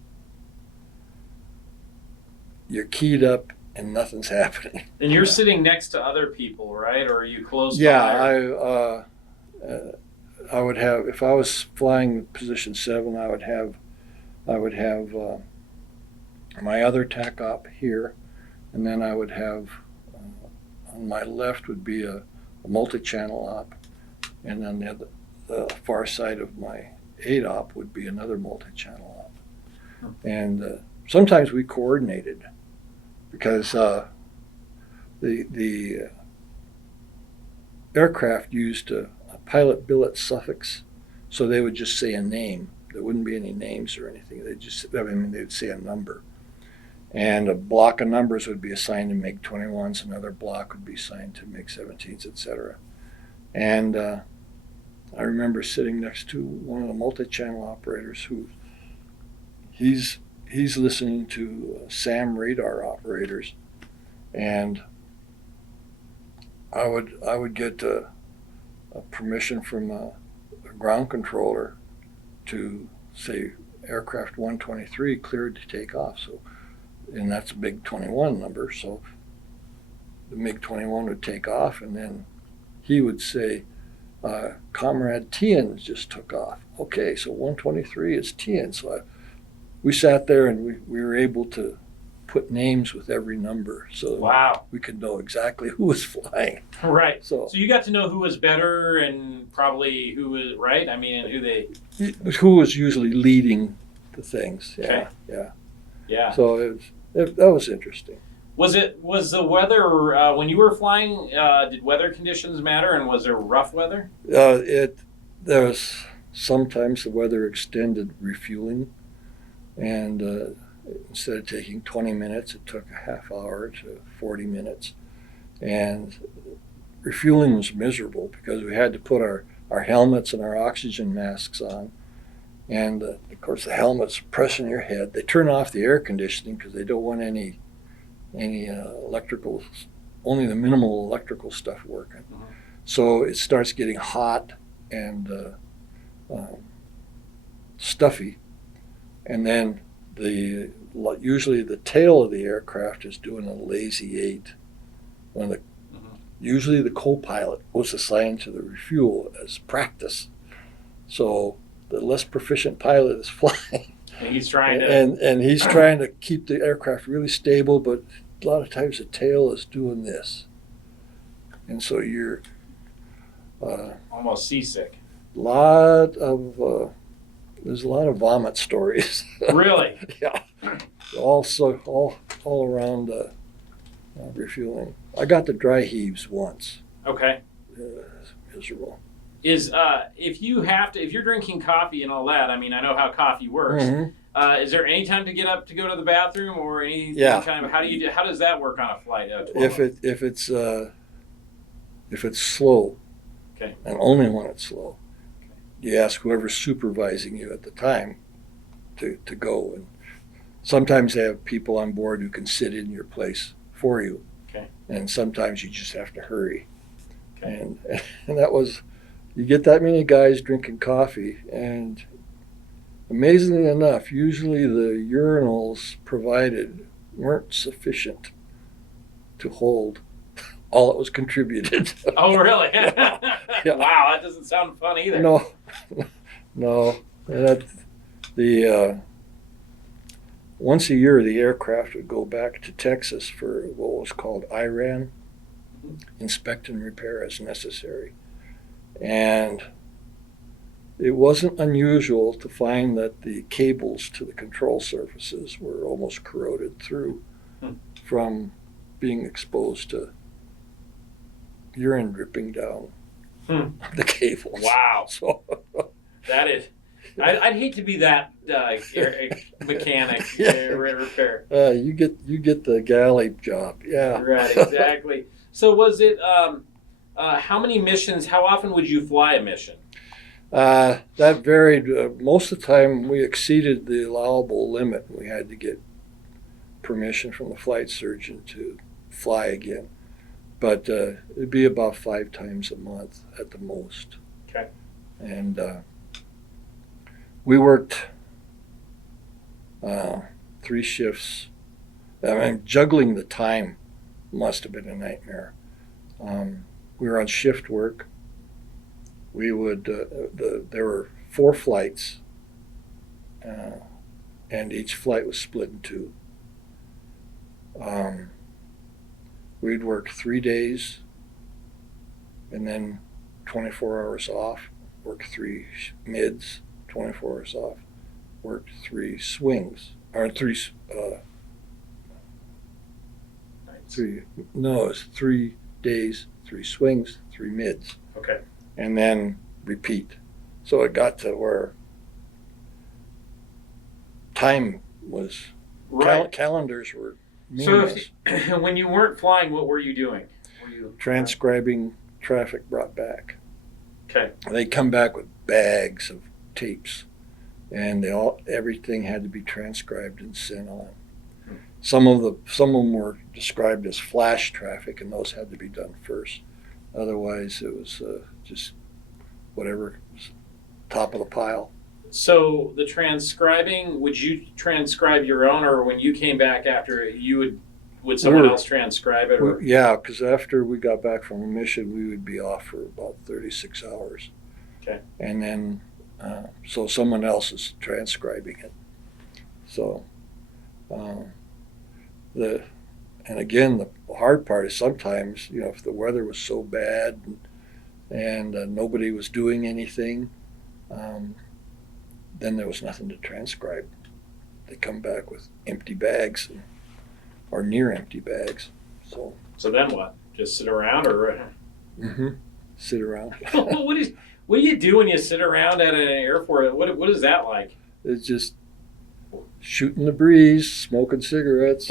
you're keyed up and nothing's happening. And you're sitting next to other people, right? Or are you close by? Yeah, I would have, if I was flying position 7, I would have my other TAC op here, and then I would have on my left would be a multi-channel op, and then the far side of my 8 op would be another multi-channel op. And sometimes we coordinated, because the aircraft used a pilot billet suffix, so they would just say a name. There wouldn't be any names or anything. They'd say a number. And a block of numbers would be assigned to MiG-21s, another block would be assigned to MiG-17s, etc. And I remember sitting next to one of the multi-channel operators who he's listening to SAM radar operators, and I would get a permission from a ground controller to say aircraft 123 cleared to take off. So, and that's a MiG-21 number. So the MiG-21 would take off, and then he would say, Comrade Tien just took off. Okay, so 123 is Tien. So we sat there, and we were able to put names with every number so Wow. we could know exactly who was flying. Right. So you got to know who was better and probably who was right. I mean, and who they. who was usually leading the things. Yeah, Okay. yeah. Yeah. So that was interesting. Was the weather when you were flying? Did weather conditions matter, and was there rough weather? There was sometimes the weather extended refueling, and instead of taking 20 minutes, it took a half hour to 40 minutes, and refueling was miserable because we had to put our helmets and our oxygen masks on, and of course the helmets pressing your head. They turn off the air conditioning because they don't want any electrical, only the minimal electrical stuff working. Mhm. So it starts getting hot and stuffy, and then usually the tail of the aircraft is doing a lazy 8 when usually the co-pilot was assigned to the refuel as practice. So the less proficient pilot is flying. And he's trying to. And he's trying to keep the aircraft really stable, but a lot of times the tail is doing this. And so you're Almost seasick. there's a lot of vomit stories. Really? Yeah. Also all around refueling. I got the dry heaves once. Okay. It's miserable. Is if you're drinking coffee and all that, I mean, I know how coffee works. Mm-hmm. Is there any time to get up to go to the bathroom or any Yeah. kind of how does that work on a flight? If it's slow, Okay. and only when it's slow, you ask whoever's supervising you at the time to go. And sometimes they have people on board who can sit in your place for you. Okay. And sometimes you just have to hurry. Okay. And that was, you get that many guys drinking coffee, and amazingly enough, usually the urinals provided weren't sufficient to hold all that was contributed. Oh, really? Yeah. Wow, that doesn't sound fun either. No. Once a year, the aircraft would go back to Texas for what was called IRAN, inspect and repair as necessary. And it wasn't unusual to find that the cables to the control surfaces were almost corroded through from being exposed to urine dripping down the cables. Wow. So That is. I'd hate to be that mechanic repair. you get the galley job. Yeah. Right. Exactly. So was it? How many missions? How often would you fly a mission? That varied. Most of the time, we exceeded the allowable limit. We had to get permission from the flight surgeon to fly again. But it'd be about 5 times a month at the most. Okay. And we worked 3 shifts. I mean, juggling the time must have been a nightmare. We were on shift work. We would there were 4 flights, and each flight was split in 2. We'd work 3 days, and then 24 hours off. Work 3 mids, 24 hours off. Worked 3 swings, or 3. No, it's 3 days, 3 swings, 3 mids. Okay. And then repeat. So it got to where time was, Right. calendars were So meaningless. when you weren't flying, what were you doing? Transcribing traffic brought back. Okay. They come back with bags of tapes, and everything had to be transcribed and sent on. Some of them were described as flash traffic, and those had to be done first. Otherwise, it was just whatever was top of the pile. So the transcribing, would you transcribe your own, or when you came back after would someone else transcribe it? Or? Yeah, because after we got back from a mission, we would be off for about 36 hours. Okay. And then, so someone else is transcribing it. So, And again, the hard part is sometimes, if the weather was so bad and nobody was doing anything, then there was nothing to transcribe. They come back with empty bags or near empty bags. So then what? Just sit around or? Sit around. What do you do when you sit around at an airport? What is that like? It's just shooting the breeze, smoking cigarettes.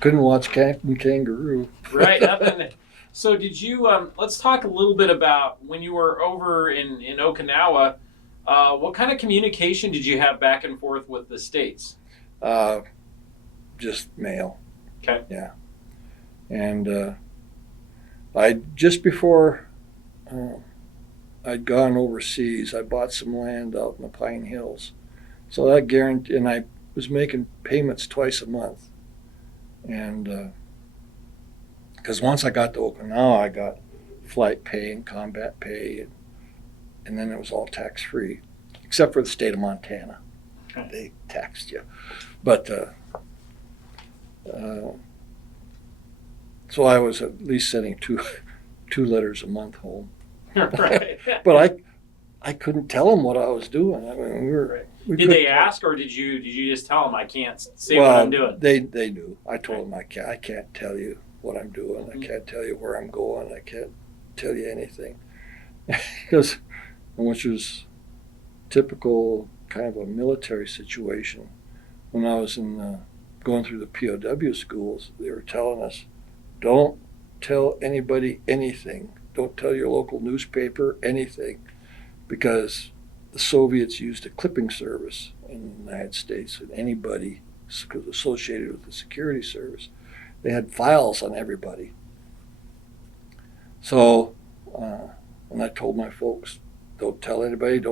Couldn't watch Captain Kangaroo. Right. Nothing. So did you? Let's talk a little bit about when you were over in Okinawa. What kind of communication did you have back and forth with the States? Just mail. Okay. Yeah. And just before I'd gone overseas, I bought some land out in the Pine Hills. So that guaranteed, and I was making payments twice a month. And because once I got to Okinawa, I got flight pay and combat pay, and then it was all tax-free, except for the state of Montana. Okay. They taxed you. But so I was at least sending two letters a month home. Right. But I couldn't tell them what I was doing. I mean, Did they ask, or did you just tell them I can't say what I'm doing? They knew. I told them I can't tell you what I'm doing. I can't tell you where I'm going. I can't tell you anything, which was typical kind of a military situation. When I was going through the POW schools, they were telling us, don't tell anybody anything. Don't tell your local newspaper anything, because the Soviets used a clipping service in the United States, and anybody associated with the security service, they had files on everybody. So, and I told my folks, don't tell anybody at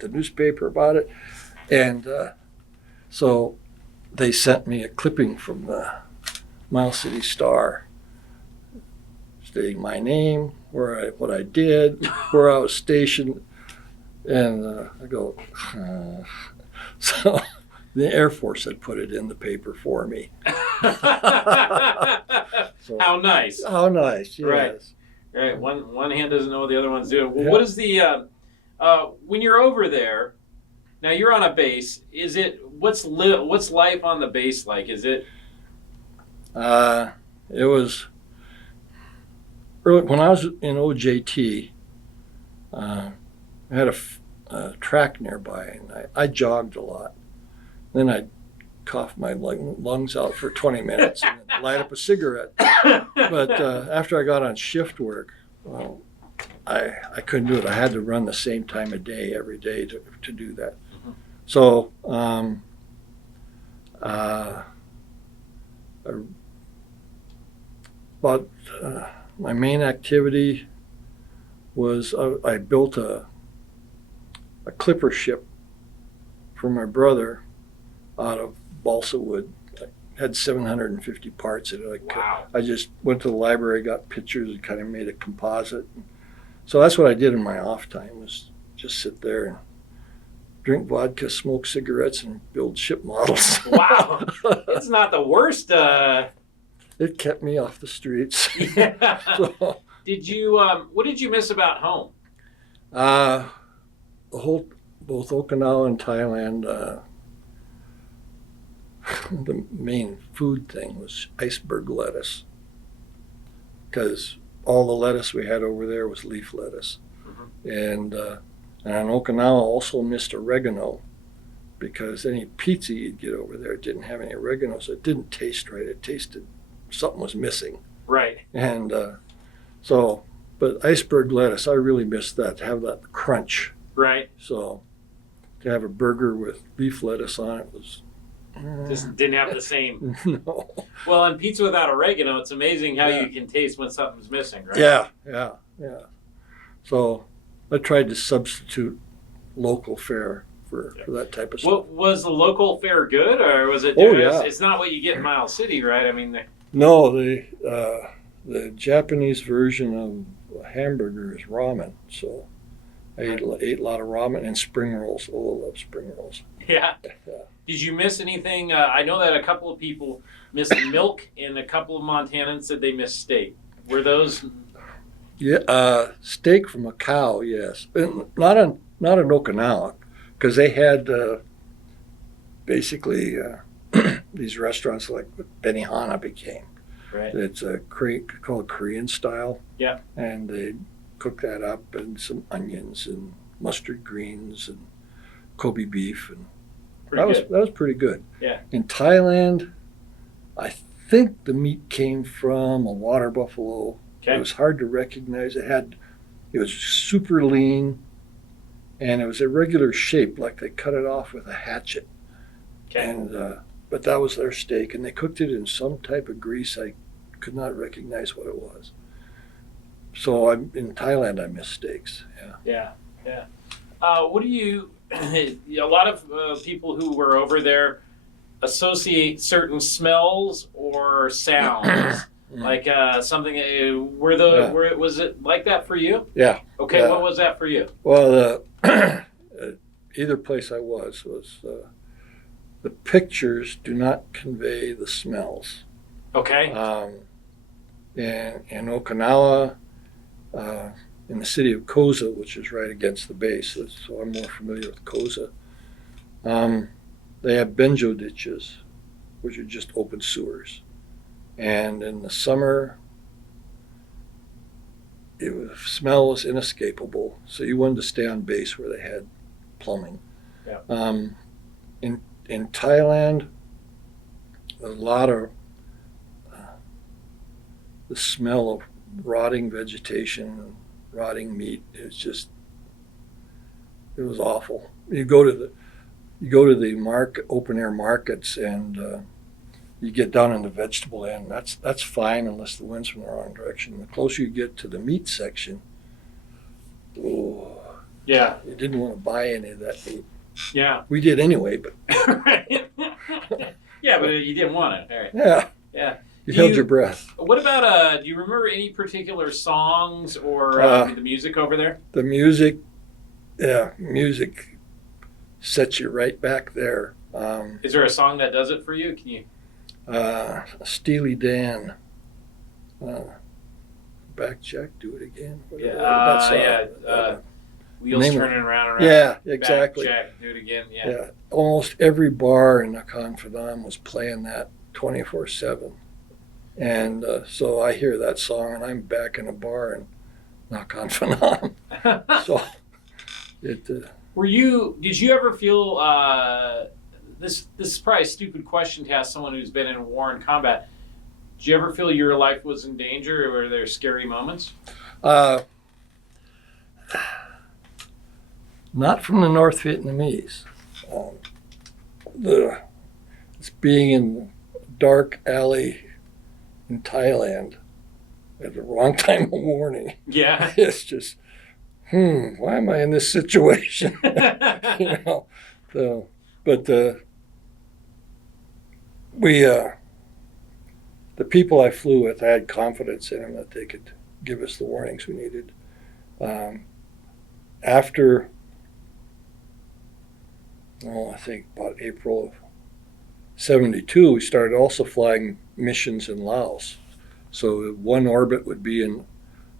the newspaper about it. And so they sent me a clipping from the Miles City Star stating my name, what I did, where I was stationed. And I go, so the Air Force had put it in the paper for me. So, How nice. How nice, yes. Right. One hand doesn't know what the other one's doing. Well, Yeah. What is the when you're over there? Now you're on a base. What's life on the base like? Is it? It was early, when I was in OJT. I had a track nearby, and I jogged a lot. Then I'd cough my lungs out for 20 minutes and light up a cigarette. But after I got on shift work, well, I couldn't do it. I had to run the same time of day every day to do that. Mm-hmm. So my main activity was I built a clipper ship for my brother out of balsa wood. I had 750 parts in it. Wow. I just went to the library, got pictures, and kind of made a composite. So that's what I did in my off time, was just sit there and drink vodka, smoke cigarettes, and build ship models. Wow. It's not the worst. It kept me off the streets. Yeah. So, Did you? What did you miss about home? both Okinawa and Thailand, the main food thing was iceberg lettuce, because all the lettuce we had over there was leaf lettuce. Mm-hmm. And Okinawa also missed oregano, because any pizza you'd get over there didn't have any oregano, so it didn't taste right. It tasted something was missing. Right. And but iceberg lettuce, I really missed that, to have that crunch. Right. So to have a burger with leaf lettuce on it was Just didn't have the same. no. Well, on pizza without oregano, it's amazing how you can taste when something's missing, right? Yeah. So I tried to substitute local fare for that type of stuff. What was the local fare good, or was it? Oh, yeah. It's not what you get in Miles City, right? I mean, No, the Japanese version of hamburger is ramen. So I ate a lot of ramen and spring rolls. Oh, I love spring rolls. yeah. Yeah. Did you miss anything? I know that a couple of people missed milk, and a couple of Montanans said they missed steak. Were those? Yeah, steak from a cow, yes, but not in Okinawa, because they had basically these restaurants like what Benihana became. Right. It's called Korean style. Yeah. And they cook that up and some onions and mustard greens and Kobe beef, and Pretty good. that was pretty good. Yeah. In Thailand, I think the meat came from a water buffalo. Okay. It was hard to recognize. It was super lean, and it was a regular shape, like they cut it off with a hatchet. Okay. And but that was their steak, and they cooked it in some type of grease. I could not recognize what it was. So in Thailand, I miss steaks. Yeah. Yeah. What do you? A lot of people who were over there associate certain smells or sounds. Like something. Was it like that for you? Yeah. Okay. Yeah. What was that for you? Well, either place I was the pictures do not convey the smells. Okay. In Okinawa, in the city of Koza, which is right against the base, so I'm more familiar with Koza. They have benjo ditches, which are just open sewers. And in the summer, smell was inescapable, so you wanted to stay on base where they had plumbing. Yeah. In Thailand, a lot of the smell of rotting vegetation, rotting meat. It was awful. You go to the open air markets, and you get down in the vegetable end. That's fine unless the wind's from the wrong direction. The closer you get to the meat section, you didn't want to buy any of that meat. Yeah. We did anyway, but yeah, but you didn't want it. All right. yeah. Yeah. You held your breath. What about, do you remember any particular songs or the music over there? The music sets you right back there. Is there a song that does it for you? Can you? Steely Dan. Back check, do it again. Wheels turning around and around. Yeah, exactly. Back check, do it again. Yeah. Almost every bar in Nakhon Phanom was playing that 24/7. And so I hear that song, and I'm back in a bar in Nakhon Phanom. So Did you ever feel, this is probably a stupid question to ask someone who's been in war and combat. Did you ever feel your life was in danger, or were there scary moments? Not from the North Vietnamese. It's being in a dark alley in Thailand at the wrong time of morning. Yeah. It's just, why am I in this situation? But the people I flew with, I had confidence in them that they could give us the warnings we needed. After, I think about April of 72, we started also flying missions in Laos. So one orbit would be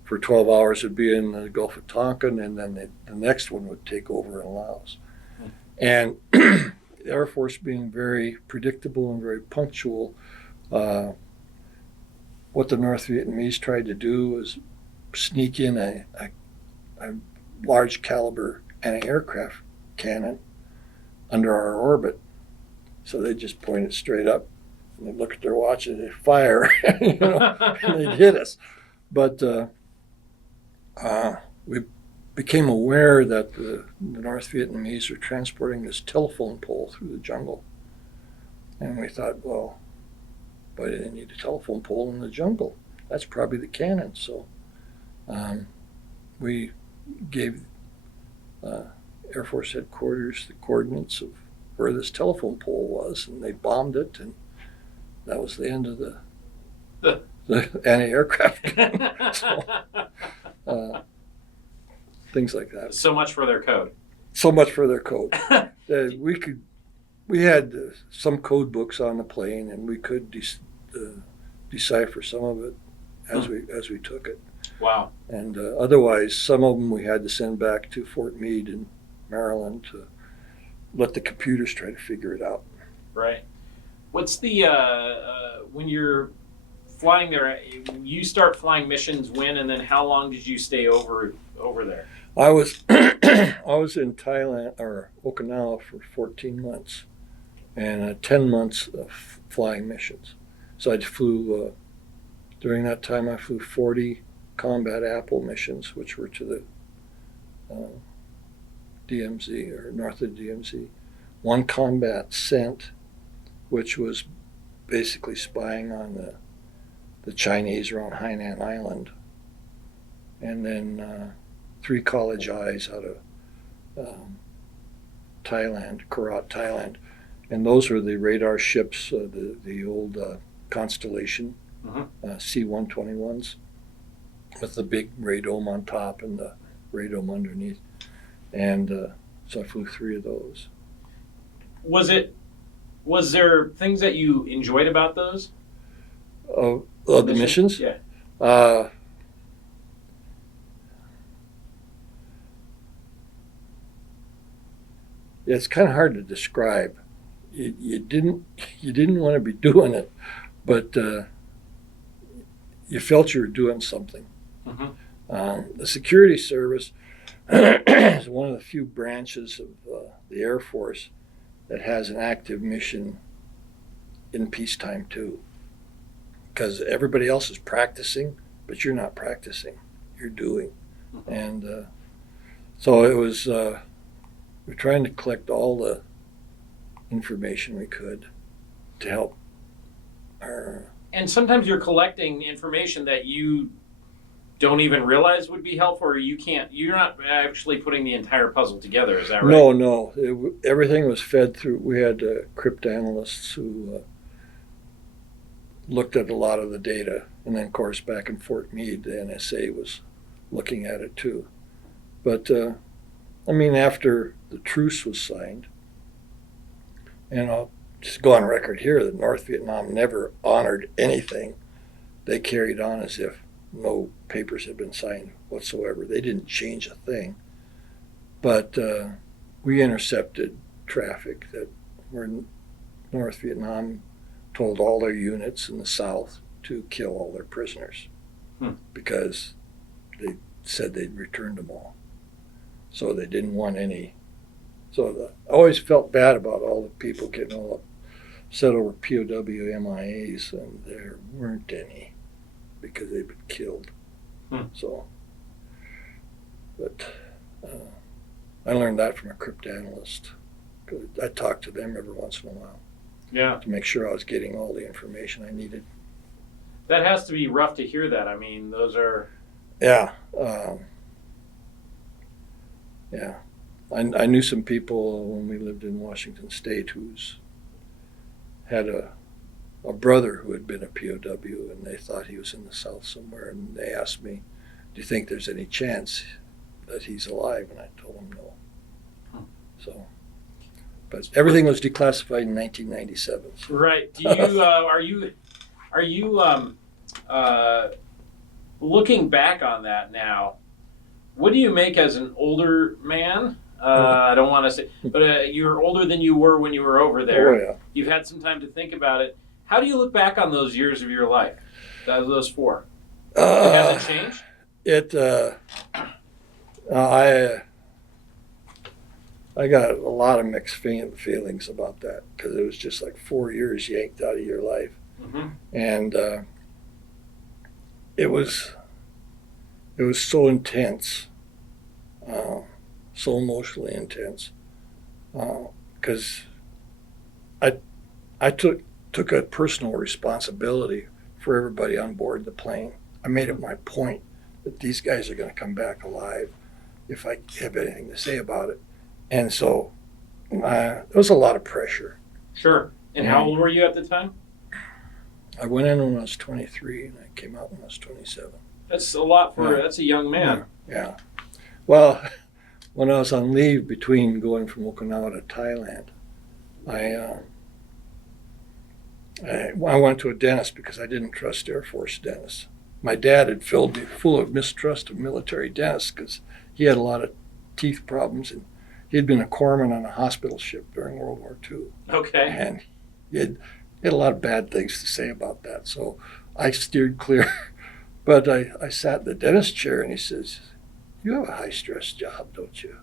for 12 hours, would be in the Gulf of Tonkin, and then the next one would take over in Laos. And the Air Force being very predictable and very punctual, what the North Vietnamese tried to do was sneak in a large caliber anti-aircraft cannon under our orbit. So they just point it straight up, and they look at their watch and they fire, and they'd hit us. But we became aware that the North Vietnamese were transporting this telephone pole through the jungle. And we thought, well, why do they need a telephone pole in the jungle? That's probably the cannon. So we gave Air Force headquarters the coordinates of where this telephone pole was, and they bombed it, and that was the end of the anti-aircraft. So, things like that. So much for their code. So much for their code. We we had some code books on the plane, and we could decipher some of it as we took it. Wow. And otherwise, some of them we had to send back to Fort Meade in Maryland to let the computers try to figure it out. Right. What's the when you're flying there? You start flying missions when, and then how long did you stay over there? I was I was in Thailand or Okinawa for 14 months, and 10 months of flying missions. So I flew during that time. I flew 40 combat Apple missions, which were to the DMZ or north of the DMZ. One combat scent, which was basically spying on the Chinese around Hainan Island, and then 3 college eyes out of Thailand, Korat, Thailand, and those were the radar ships, the old Constellation C-121s with the big radome on top and the radome underneath, and so I flew 3 of those. Was there things that you enjoyed about those? Of the missions? Yeah. It's kind of hard to describe. You didn't want to be doing it, but you felt you were doing something. The security service is one of the few branches of the Air Force that has an active mission in peacetime too, because everybody else is practicing, but you're not practicing, you're doing. And so it was, we're trying to collect all the information we could to help our... And sometimes you're collecting information that you don't even realize would be helpful, or you're not actually putting the entire puzzle together, is that right? No. Everything was fed through. We had cryptanalysts who looked at a lot of the data, and then of course back in Fort Meade, the NSA was looking at it too. But I mean, after the truce was signed, and I'll just go on record here that North Vietnam never honored anything. They carried on as if no papers had been signed whatsoever. They didn't change a thing. But we intercepted traffic that where North Vietnam told all their units in the South to kill all their prisoners because they said they'd returned them all. So they didn't want any. So I always felt bad about all the people getting all upset over POW MIAs, and there weren't any because they've been killed. So, but I learned that from a cryptanalyst. I talked to them every once in a while. Yeah. To make sure I was getting all the information I needed. That has to be rough to hear that. I mean, those are... Yeah. Yeah. I knew some people when we lived in Washington State who's had a brother who had been a POW, and they thought he was in the South somewhere, and they asked me, do you think there's any chance that he's alive? And I told them no. So, but everything was declassified in 1997. So. Right. Do you are you looking back on that now? What do you make as an older man? I don't want to say, but you're older than you were when you were over there. Oh, yeah. You've had some time to think about it. How do you look back on those years of your life? Those 4? Has it changed? I got a lot of mixed feelings about that because it was just like 4 years yanked out of your life, and it was so intense, so emotionally intense, because I took a personal responsibility for everybody on board the plane. I made it my point that these guys are going to come back alive if I have anything to say about it. And so there was a lot of pressure. Sure. And how old were you at the time? I went in when I was 23 and I came out when I was 27. That's a lot that's a young man. Yeah. Well, when I was on leave between going from Okinawa to Thailand, I went to a dentist because I didn't trust Air Force dentists. My dad had filled me full of mistrust of military dentists because he had a lot of teeth problems, and he had been a corpsman on a hospital ship during World War II. Okay. And he had a lot of bad things to say about that. So I steered clear. But I sat in the dentist chair, and he says, "You have a high-stress job, don't you?"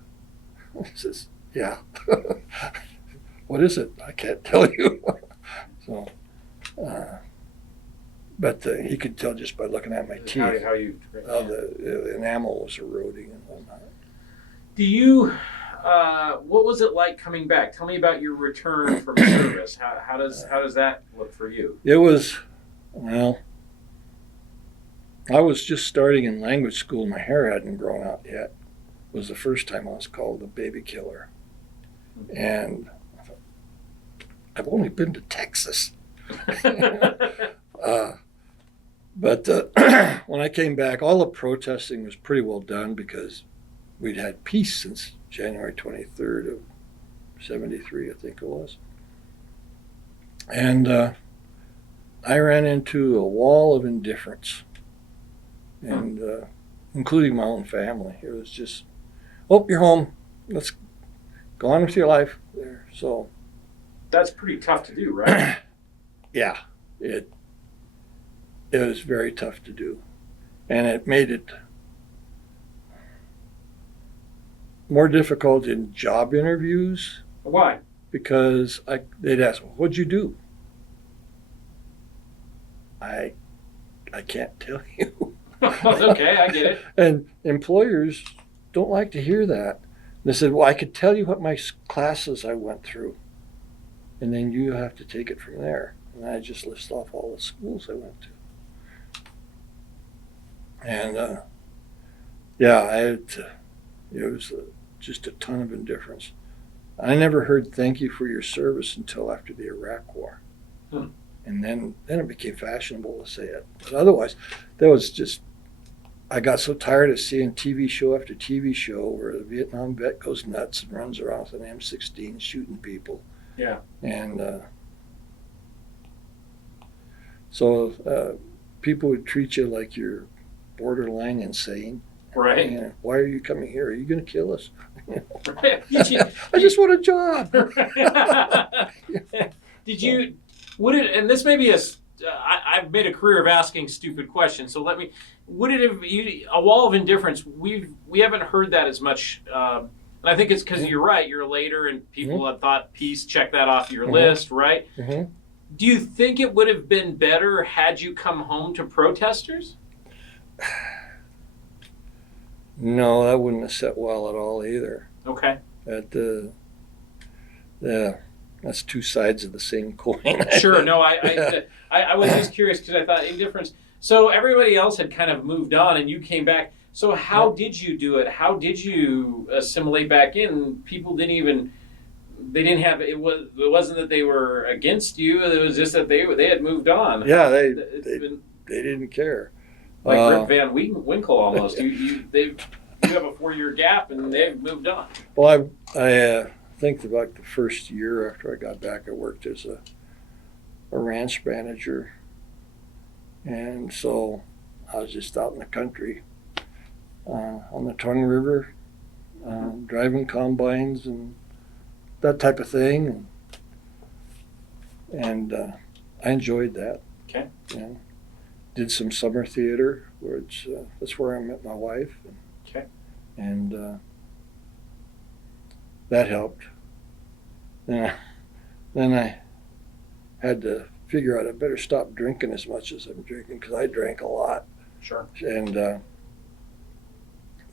I says, "Yeah." "What is it?" "I can't tell you." So, but he could tell just by looking at my teeth How you how the enamel was eroding and whatnot. Do you? What was it like coming back? Tell me about your return from service. How does that look for you? It was, well, I was just starting in language school. My hair hadn't grown out yet. It was the first time I was called a baby killer. And I thought, I've only been to Texas. But when I came back, all the protesting was pretty well done because we'd had peace since January 23rd of 73, I think it was. And I ran into a wall of indifference, and including my own family. It was just, "Oh, you're home. Let's go on with your life." There. So That's pretty tough to do, right? yeah, it was very tough to do, and it made it more difficult in job interviews Why? because they'd ask, "What'd you do?" I can't tell you. Okay, I get it. And employers don't like to hear that. They said, "Well, I could tell you what my classes I went through, and then you have to take it from there." And I just list off all the schools I went to. And it was just a ton of indifference. I never heard "thank you for your service" until after the Iraq War. And then it became fashionable to say it. But otherwise, there was just, I got so tired of seeing TV show after TV show where the Vietnam vet goes nuts and runs around with an M16 shooting people. Yeah. And so people would treat you like you're borderline insane. Right. And, "Why are you coming here? Are you going to kill us?" Right. I just want a job. Did you? Would it? And this may be I've made a career of asking stupid questions. So let me. Would it have a wall of indifference? We haven't heard that as much. And I think it's because you're right. You're later, and people have thought peace. Check that off your list, right? Mm-hmm. Do you think it would have been better had you come home to protesters? No, that wouldn't have set well at all either. Okay. That's two sides of the same coin. Sure. No, I was just curious because I thought indifference. So everybody else had kind of moved on, and you came back. So how did you do it? How did you assimilate back in? People didn't have it. Wasn't that they were against you. It was just that they had moved on. Yeah, they didn't care. Like Rip Van Winkle almost. You have a 4-year gap, and they've moved on. Well, I think about the first year after I got back, I worked as a ranch manager, and so I was just out in the country on the Tongue River, driving combines and that type of thing, and I enjoyed that. Okay. Yeah. Did some summer theater, which that's where I met my wife. Okay. And that helped. Then I had to figure out I better stop drinking as much as I'm drinking because I drank a lot. Sure. And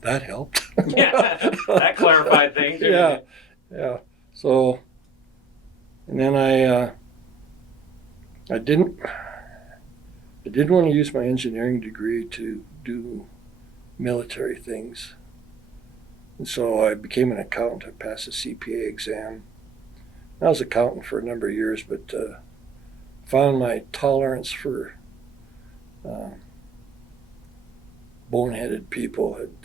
that helped. Yeah, that clarified things. Yeah. So, and then I didn't want to use my engineering degree to do military things. And so I became an accountant. I passed the CPA exam. I was an accountant for a number of years, but found my tolerance for boneheaded people had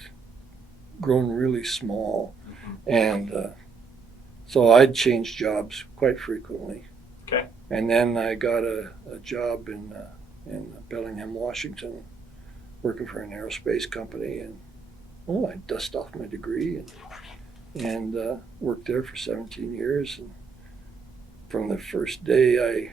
grown really small. And So I'd change jobs quite frequently. Okay. And then I got a job in Bellingham, Washington, working for an aerospace company, and I dust off my degree and worked there for 17 years. And from the first day,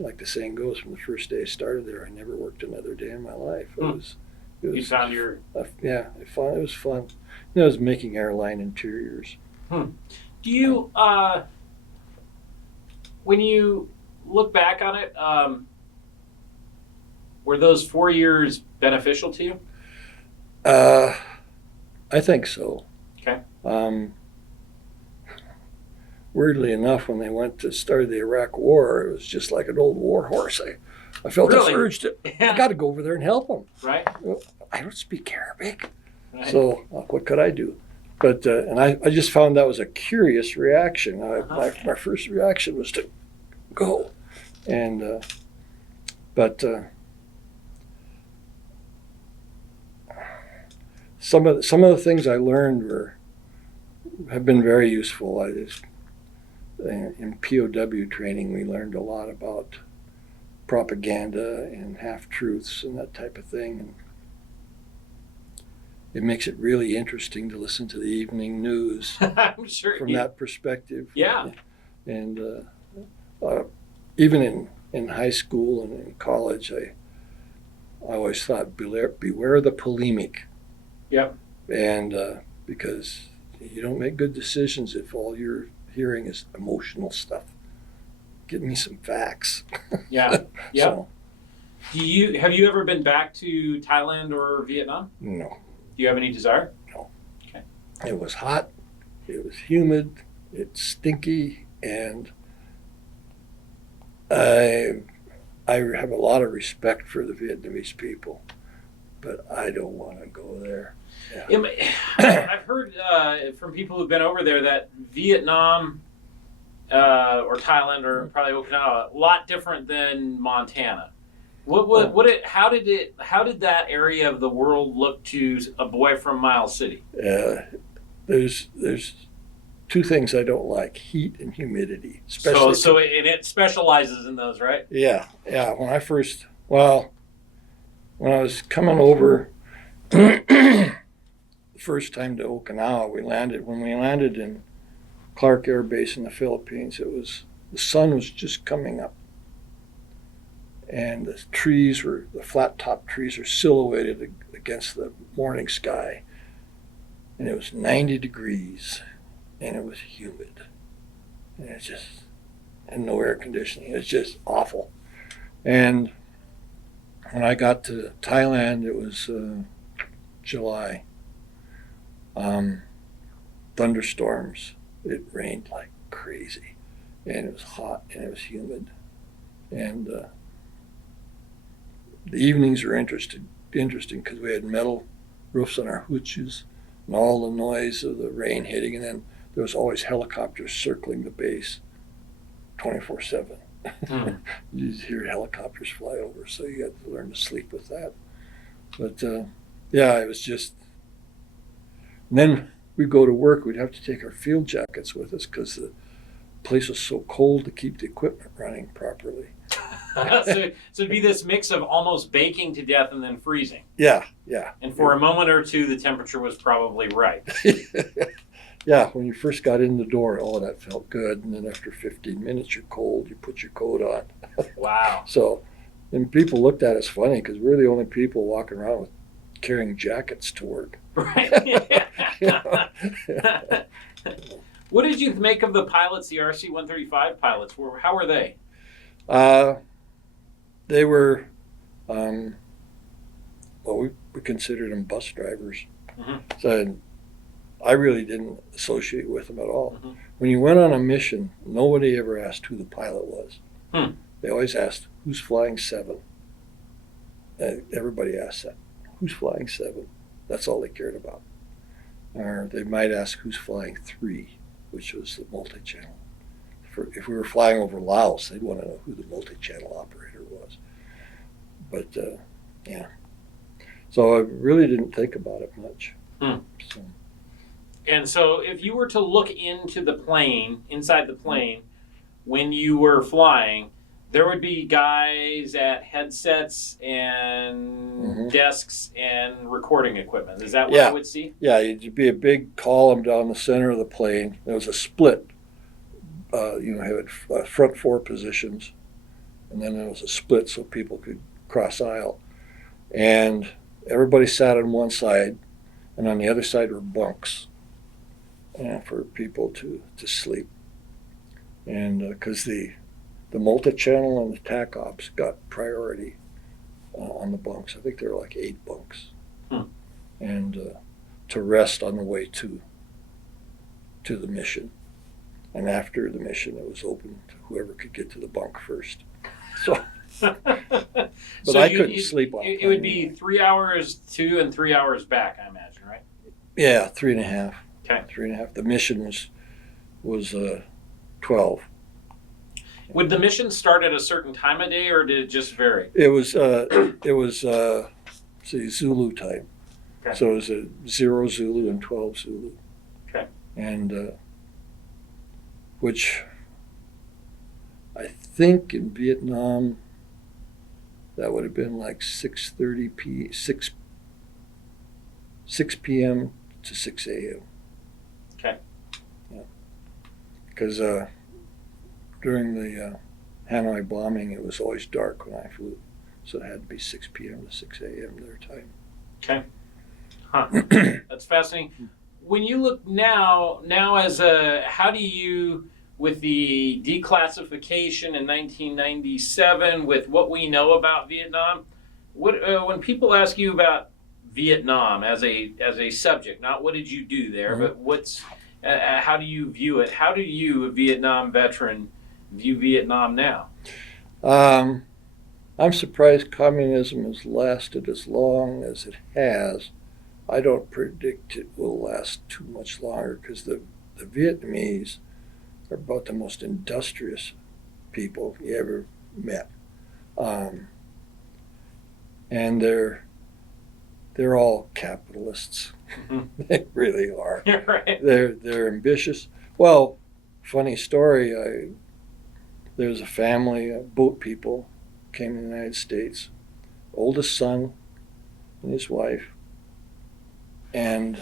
like the saying goes, from the first day I started there, I never worked another day in my life. It was You found your... yeah, it was fun. I was making airline interiors. Do you, when you look back on it, were those 4 years beneficial to you? I think so. Okay. Weirdly enough, when they went to start the Iraq War, it was just like an old war horse. I felt this urge to, I got to go over there and help them. Right. I don't speak Arabic. Right. So what could I do? But, and I just found that was a curious reaction. My first reaction was to go. And, but some of the things I learned have been very useful. In POW training, we learned a lot about propaganda and half-truths and that type of thing. And it makes it really interesting to listen to the evening news I'm sure from that perspective. Yeah. And even in high school and in college, I always thought, beware the polemic. Yep. And because you don't make good decisions if all you're hearing is emotional stuff. Give me some facts. Yeah. Yeah. So, Have you ever been back to Thailand or Vietnam? no. Do you have any desire? No. Okay. It was hot. It was humid. It's stinky, and I have a lot of respect for the Vietnamese people, but I don't want to go there. Yeah. I've heard from people who've been over there that Vietnam or Thailand or probably Okinawa a lot different than Montana. How did that area of the world look to a boy from Miles City? There's two things I don't like: heat and humidity. So it specializes in those, right? Yeah. When I was coming over the first time to Okinawa, when we landed in Clark Air Base in the Philippines, the sun was just coming up. And the flat top trees are silhouetted against the morning sky. And it was 90 degrees and it was humid. And no air conditioning. It's just awful. And when I got to Thailand, it was July. Thunderstorms. It rained like crazy. And it was hot and it was humid. And the evenings were interesting because we had metal roofs on our hooches and all the noise of the rain hitting, and then there was always helicopters circling the base 24/7. You just hear helicopters fly over, so you had to learn to sleep with that. But it was just. And then we'd go to work, we'd have to take our field jackets with us because the place was so cold to keep the equipment running properly. So it'd be this mix of almost baking to death and then freezing. Yeah. And for a moment or two, the temperature was probably right. Yeah, when you first got in the door, that felt good. And then after 15 minutes, you're cold. You put your coat on. Wow. So, and people looked at us funny because we're the only people walking around with carrying jackets to work. Right. What did you make of the pilots, the RC-135 pilots? How were they? They were, we considered them bus drivers. Mm-hmm. So I really didn't associate with them at all. Mm-hmm. When you went on a mission, nobody ever asked who the pilot was. They always asked, who's flying 7? Everybody asked that. Who's flying 7? That's all they cared about. Or they might ask who's flying 3, which was the multi-channel. If we were flying over Laos, they'd want to know who the multi-channel operator was. But, So I really didn't think about it much. So, And so if you were to look into the plane, inside the plane, when you were flying, there would be guys at headsets and desks and recording equipment. Is that what I would see? Yeah, it'd be a big column down the center of the plane. There was a split. Had front 4 positions, and then there was a split so people could cross aisle. And everybody sat on one side, and on the other side were bunks for people to sleep. And because the multi-channel and the TAC ops got priority on the bunks. I think there were like 8 bunks. And to rest on the way to the mission. And after the mission, it was open to whoever could get to the bunk first. So, but so I couldn't sleep on it. It would be 3 hours to and 3 hours back, I imagine, right? Yeah, 3.5. Okay. 3.5. The mission was 12. Would the mission start at a certain time of day, or did it just vary? It was Zulu time. Okay. So it was a 0 Zulu and 12 Zulu. Okay. And which I think in Vietnam that would have been like 6 p.m. to 6 a.m. Okay. Yeah. Because during the Hanoi bombing, it was always dark when I flew, so it had to be 6 p.m. to 6 a.m. their time. Okay. Huh. That's fascinating. When you look now as how do you, with the declassification in 1997, with what we know about Vietnam, when people ask you about Vietnam as a subject, not what did you do there, but how do you view it? How do you, a Vietnam veteran, view Vietnam now? I'm surprised communism has lasted as long as it has. I don't predict it will last too much longer because the Vietnamese are about the most industrious people you ever met. And they're all capitalists. They really are. Right. They're ambitious. Well, funny story, there's a family, boat people, came to the United States, oldest son and his wife, and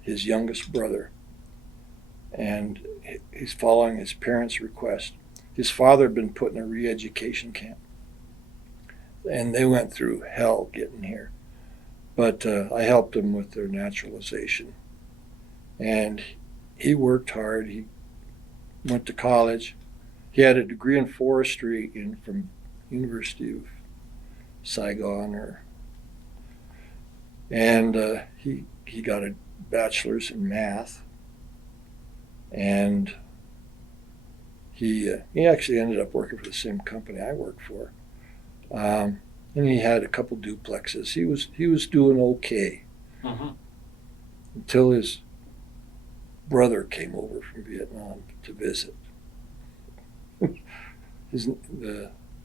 his youngest brother. And he's following his parents' request. His father had been put in a re-education camp. And they went through hell getting here. But I helped them with their naturalization. And he worked hard. He went to college. He had a degree in forestry from University of Saigon, and he got a bachelor's in math, and he actually ended up working for the same company I worked for, and he had a couple duplexes. He was doing okay until his brother came over from Vietnam to visit.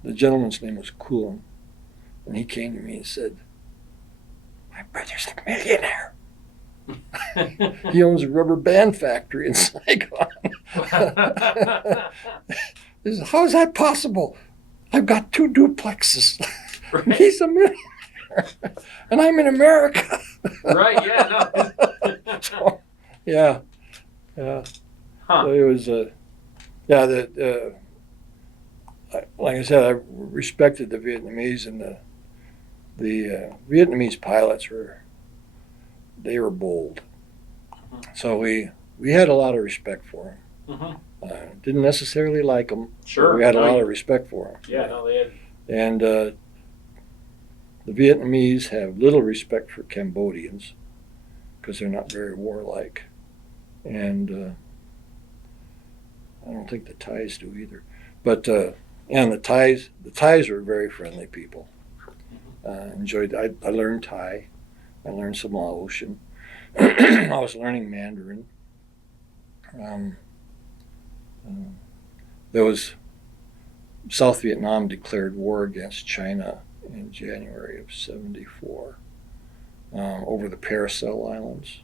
The gentleman's name was Kuhn, and he came to me and said, "My brother's a millionaire. He owns a rubber band factory in Saigon." He said, "How is that possible? I've got 2 duplexes. Right. He's a millionaire, and I'm in America." Right, yeah, no. So, yeah. Huh. So it was, like I said, I respected the Vietnamese, and the Vietnamese pilots were bold. So we had a lot of respect for them. Didn't necessarily like them. Sure. But we had a lot of respect for them. Yeah, no, they had. And the Vietnamese have little respect for Cambodians because they're not very warlike. And I don't think the Thais do either. But and the Thais were very friendly people. Enjoyed. I learned Thai. I learned some Laotian. I was learning Mandarin. There was South Vietnam declared war against China in January of '74 over the Paracel Islands.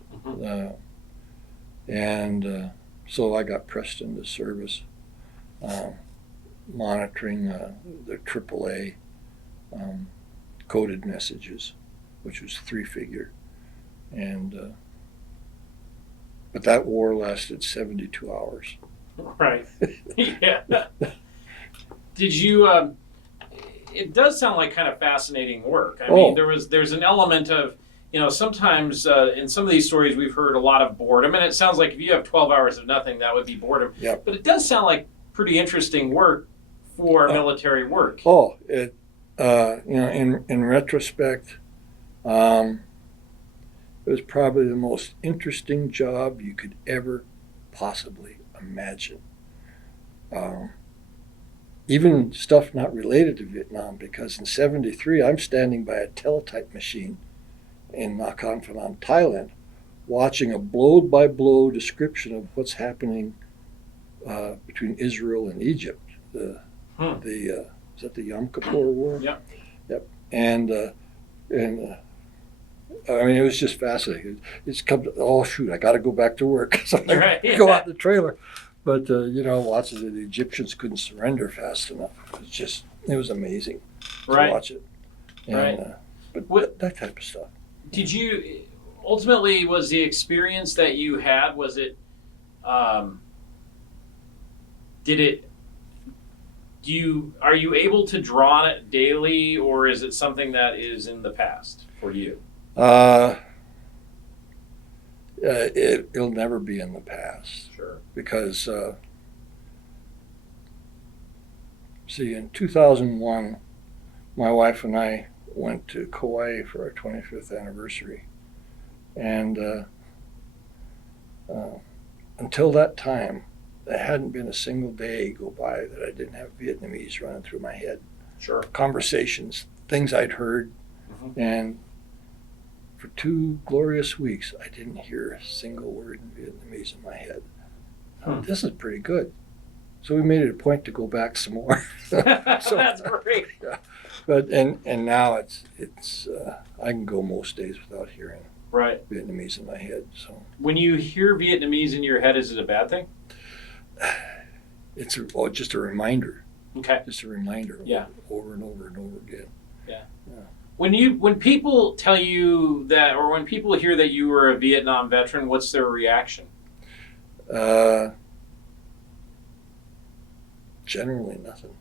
And so I got pressed into service, monitoring the AAA coded messages, which was 3-figure. And but that war lasted 72 hours. Right. Yeah. Did you? It does sound like kind of fascinating work. I mean, there's an element of, sometimes in some of these stories we've heard a lot of boredom, and it sounds like if you have 12 hours of nothing, that would be boredom. Yep. But it does sound like pretty interesting work for military work. It in retrospect, it was probably the most interesting job you could ever possibly imagine. Even stuff not related to Vietnam, because in '73 I'm standing by a teletype machine in Nakhon Phanom, Thailand, watching a blow-by-blow description of what's happening between Israel and Egypt. Is that the Yom Kippur War? Yep. And I mean, it was just fascinating. It's come to, oh shoot, I got to go back to work. So I go out in the trailer. But, lots of the Egyptians couldn't surrender fast enough. It was amazing to watch it. And, but that type of stuff. Did you, ultimately, was the experience that you had, was it, are you able to draw on it daily, or is it something that is in the past for you? It'll never be in the past. Sure. Because, in 2001, my wife and I went to Kauai for our 25th anniversary. And until that time, there hadn't been a single day go by that I didn't have Vietnamese running through my head. Sure. Conversations, things I'd heard. Mm-hmm. And for 2 glorious weeks, I didn't hear a single word in Vietnamese in my head. This is pretty good. So we made it a point to go back some more. That's great. Yeah. But and now it's I can go most days without hearing Vietnamese in my head. So when you hear Vietnamese in your head, is it a bad thing? It's just a reminder. Okay. Just a reminder. Yeah. Over and over and over again. Yeah. Yeah. When people tell you that, or when people hear that you were a Vietnam veteran, what's their reaction? Generally nothing.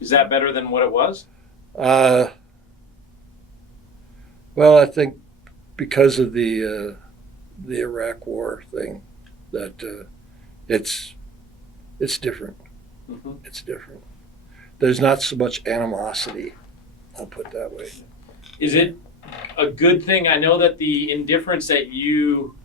Is that better than what it was? Well, I think because of the Iraq War thing, that it's different. Mm-hmm. It's different. There's not so much animosity. I'll put it that way. Is it a good thing? I know that the indifference that you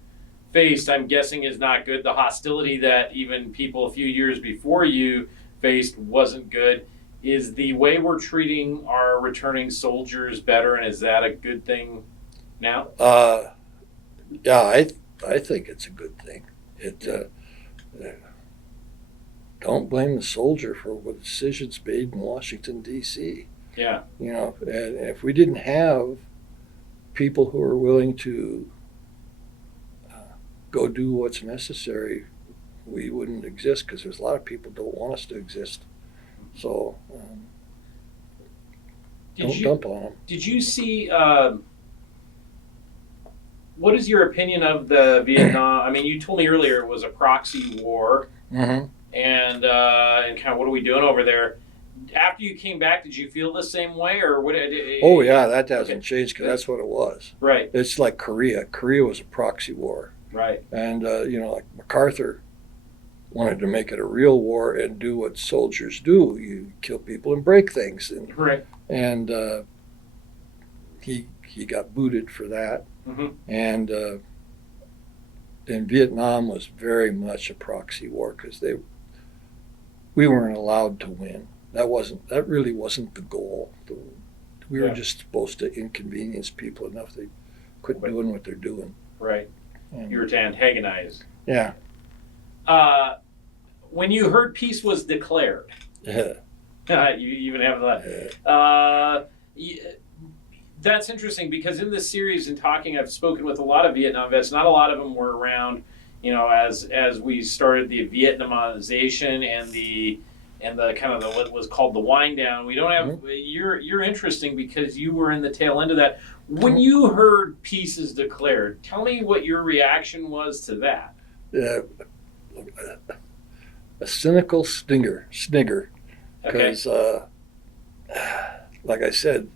faced, I'm guessing, is not good. The hostility that even people a few years before you faced wasn't good. Is the way we're treating our returning soldiers better, and is that a good thing now? Yeah, I think it's a good thing. Don't blame the soldier for what decisions made in Washington, D.C. Yeah. And if we didn't have people who are willing to go do what's necessary, we wouldn't exist, because there's a lot of people who don't want us to exist. So don't dump on them. Did you see, what is your opinion of the Vietnam? I mean, you told me earlier it was a proxy war. Mm-hmm. And kind of what are we doing over there? After you came back, did you feel the same way, or what? Oh yeah, that hasn't changed, because that's what it was. Right. It's like Korea. Korea was a proxy war. Right. And like MacArthur wanted to make it a real war and do what soldiers do. You kill people and break things. And, right. And he got booted for that. Mm-hmm. And Vietnam was very much a proxy war, because we weren't allowed to win. That really wasn't the goal. We were just supposed to inconvenience people enough they quit doing what they're doing. Right. And you were to antagonize. Yeah. When you heard peace was declared, Yeah. you even have that. That's interesting, because in this series, in talking, I've spoken with a lot of Vietnam vets. Not a lot of them were around as we started the Vietnamization and the kind of what was called the wind down. We don't have you're interesting because you were in the tail end of that. When you heard peace is declared, tell me what your reaction was to that. A cynical snigger, Okay. because, like I said,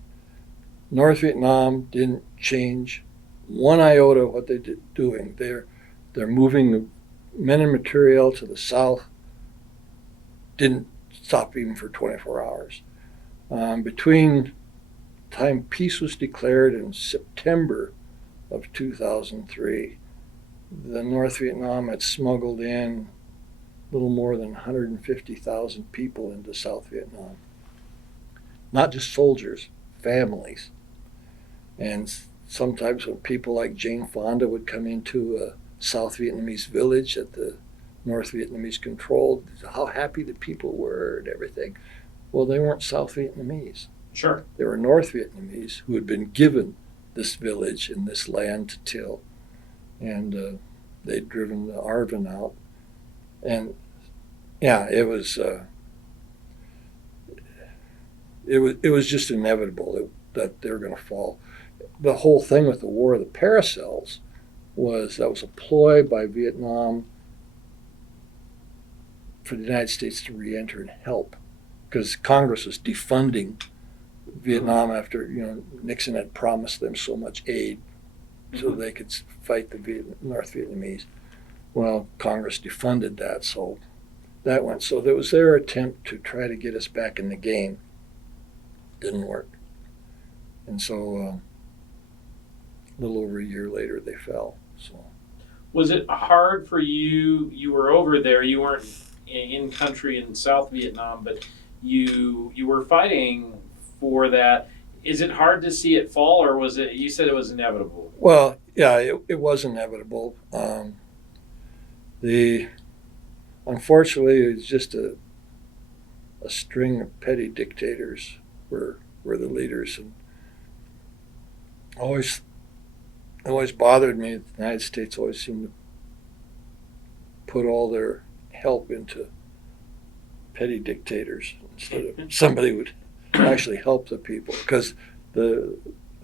North Vietnam didn't change one iota what they're doing. They're moving the men and material to the south. Didn't stop even for 24 hours. Between time peace was declared in September of 2003, the North Vietnam had smuggled in a little more than 150,000 people into South Vietnam. Not just soldiers, families. And sometimes when people like Jane Fonda would come into a South Vietnamese village that the North Vietnamese controlled, how happy the people were and everything. Well, they weren't South Vietnamese. Sure. They were North Vietnamese who had been given this village and this land to till. And they'd driven the ARVN out. And yeah, it was just inevitable that they were going to fall. The whole thing with the War of the Paracels was a ploy by Vietnam for the United States to re-enter and help, because Congress was defunding Vietnam after Nixon had promised them so much aid so they could fight the North Vietnamese. Well, Congress defunded that, so that went. So there was their attempt to try to get us back in the game. Didn't work. And so a little over a year later, they fell. So, was it hard for you? You were over there. You weren't in country in South Vietnam, but you were fighting for that. Is it hard to see it fall, or was it? You said it was inevitable. Well, yeah, it was inevitable. Unfortunately, it was just a string of petty dictators were the leaders, and always bothered me that the United States always seemed to put all their help into petty dictators instead of somebody who would actually help the people, because the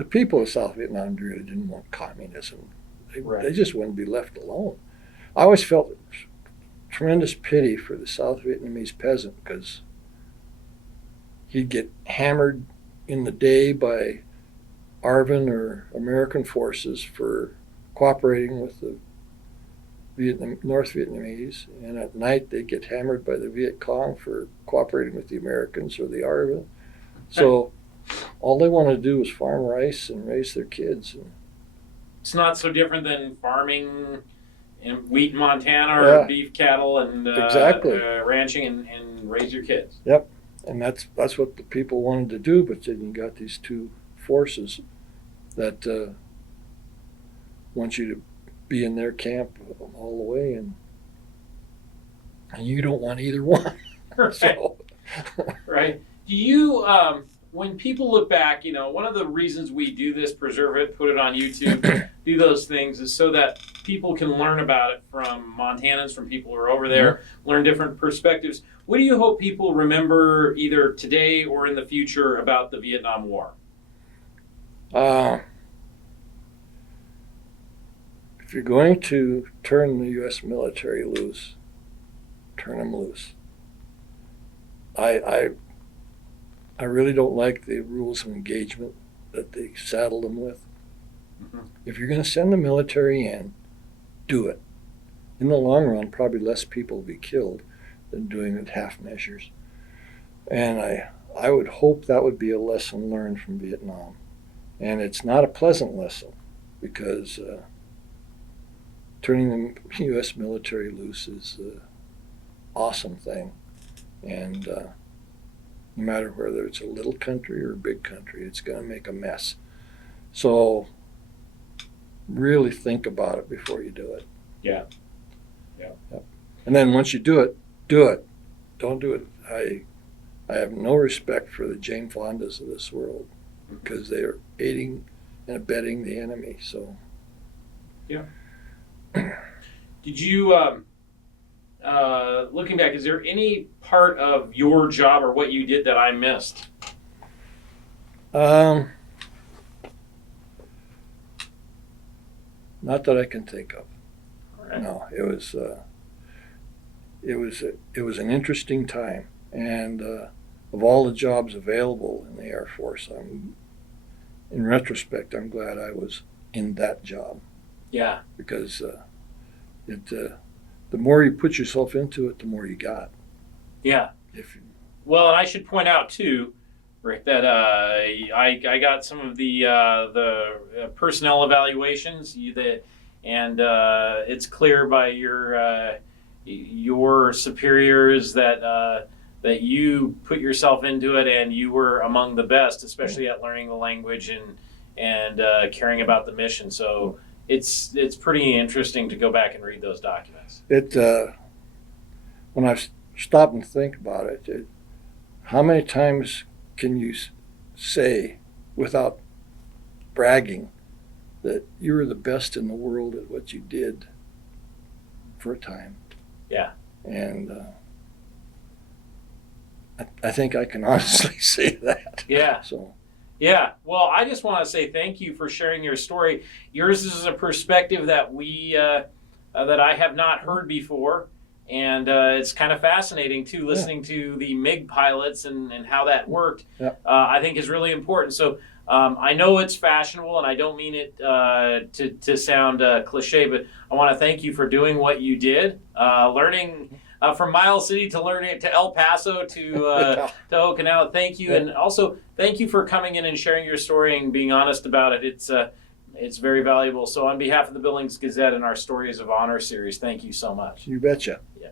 people of South Vietnam really didn't want communism. They just wouldn't be left alone. I always felt tremendous pity for the South Vietnamese peasant, because he'd get hammered in the day by ARVN or American forces for cooperating with the North Vietnamese, and at night they'd get hammered by the Viet Cong for cooperating with the Americans or the ARVN. So all they wanted to do was farm rice and raise their kids. And it's not so different than farming in wheat in Montana or beef cattle and exactly. Ranching and raise your kids. Yep, and that's what the people wanted to do, but then you got these two forces that want you to be in their camp all the way, and you don't want either one. Right. So. Right. Do you, when people look back, one of the reasons we do this, preserve it, put it on YouTube, do those things, is so that people can learn about it from Montanans, from people who are over there, learn different perspectives. What do you hope people remember either today or in the future about the Vietnam War? If you're going to turn the U.S. military loose, turn them loose. I really don't like the rules of engagement that they saddle them with. Mm-hmm. If you're going to send the military in, do it. In the long run, probably less people will be killed than doing it half measures. And I would hope that would be a lesson learned from Vietnam. And it's not a pleasant lesson, because turning the U.S. military loose is an awesome thing. And no matter whether it's a little country or a big country, it's going to make a mess. So really think about it before you do it. Yeah. And then once you do it, do it. Don't do it. I have no respect for the Jane Fondas of this world, because they are aiding and abetting the enemy. So yeah. Did you, looking back, is there any part of your job or what you did that I missed? Not that I can think of. All right. No, it was an interesting time, and of all the jobs available in the Air Force, in retrospect, I'm glad I was in that job, Yeah. because the more you put yourself into it, the more you got. Yeah. If you, Well, and I should point out too, Rick, that I got some of the personnel evaluations. And it's clear by your superiors that that you put yourself into it, and you were among the best, especially at learning the language and caring about the mission. So it's pretty interesting to go back and read those documents. when I stop and think about it, how many times can you say, without bragging, that you were the best in the world at what you did for a time? Yeah. And I think I can honestly say that. Yeah. So. Yeah. Well, I just want to say thank you for sharing your story. Yours is a perspective that that I have not heard before. And it's kind of fascinating, too, listening to the MiG pilots and how that worked. Yeah. I think is really important. So I know it's fashionable, and I don't mean it to sound cliche, but I want to thank you for doing what you did, learning from Miles City to learning to El Paso to Okinawa. Thank you, and also thank you for coming in and sharing your story and being honest about it. It's very valuable. So on behalf of the Billings Gazette and our Stories of Honor series, thank you so much. You betcha. Yeah.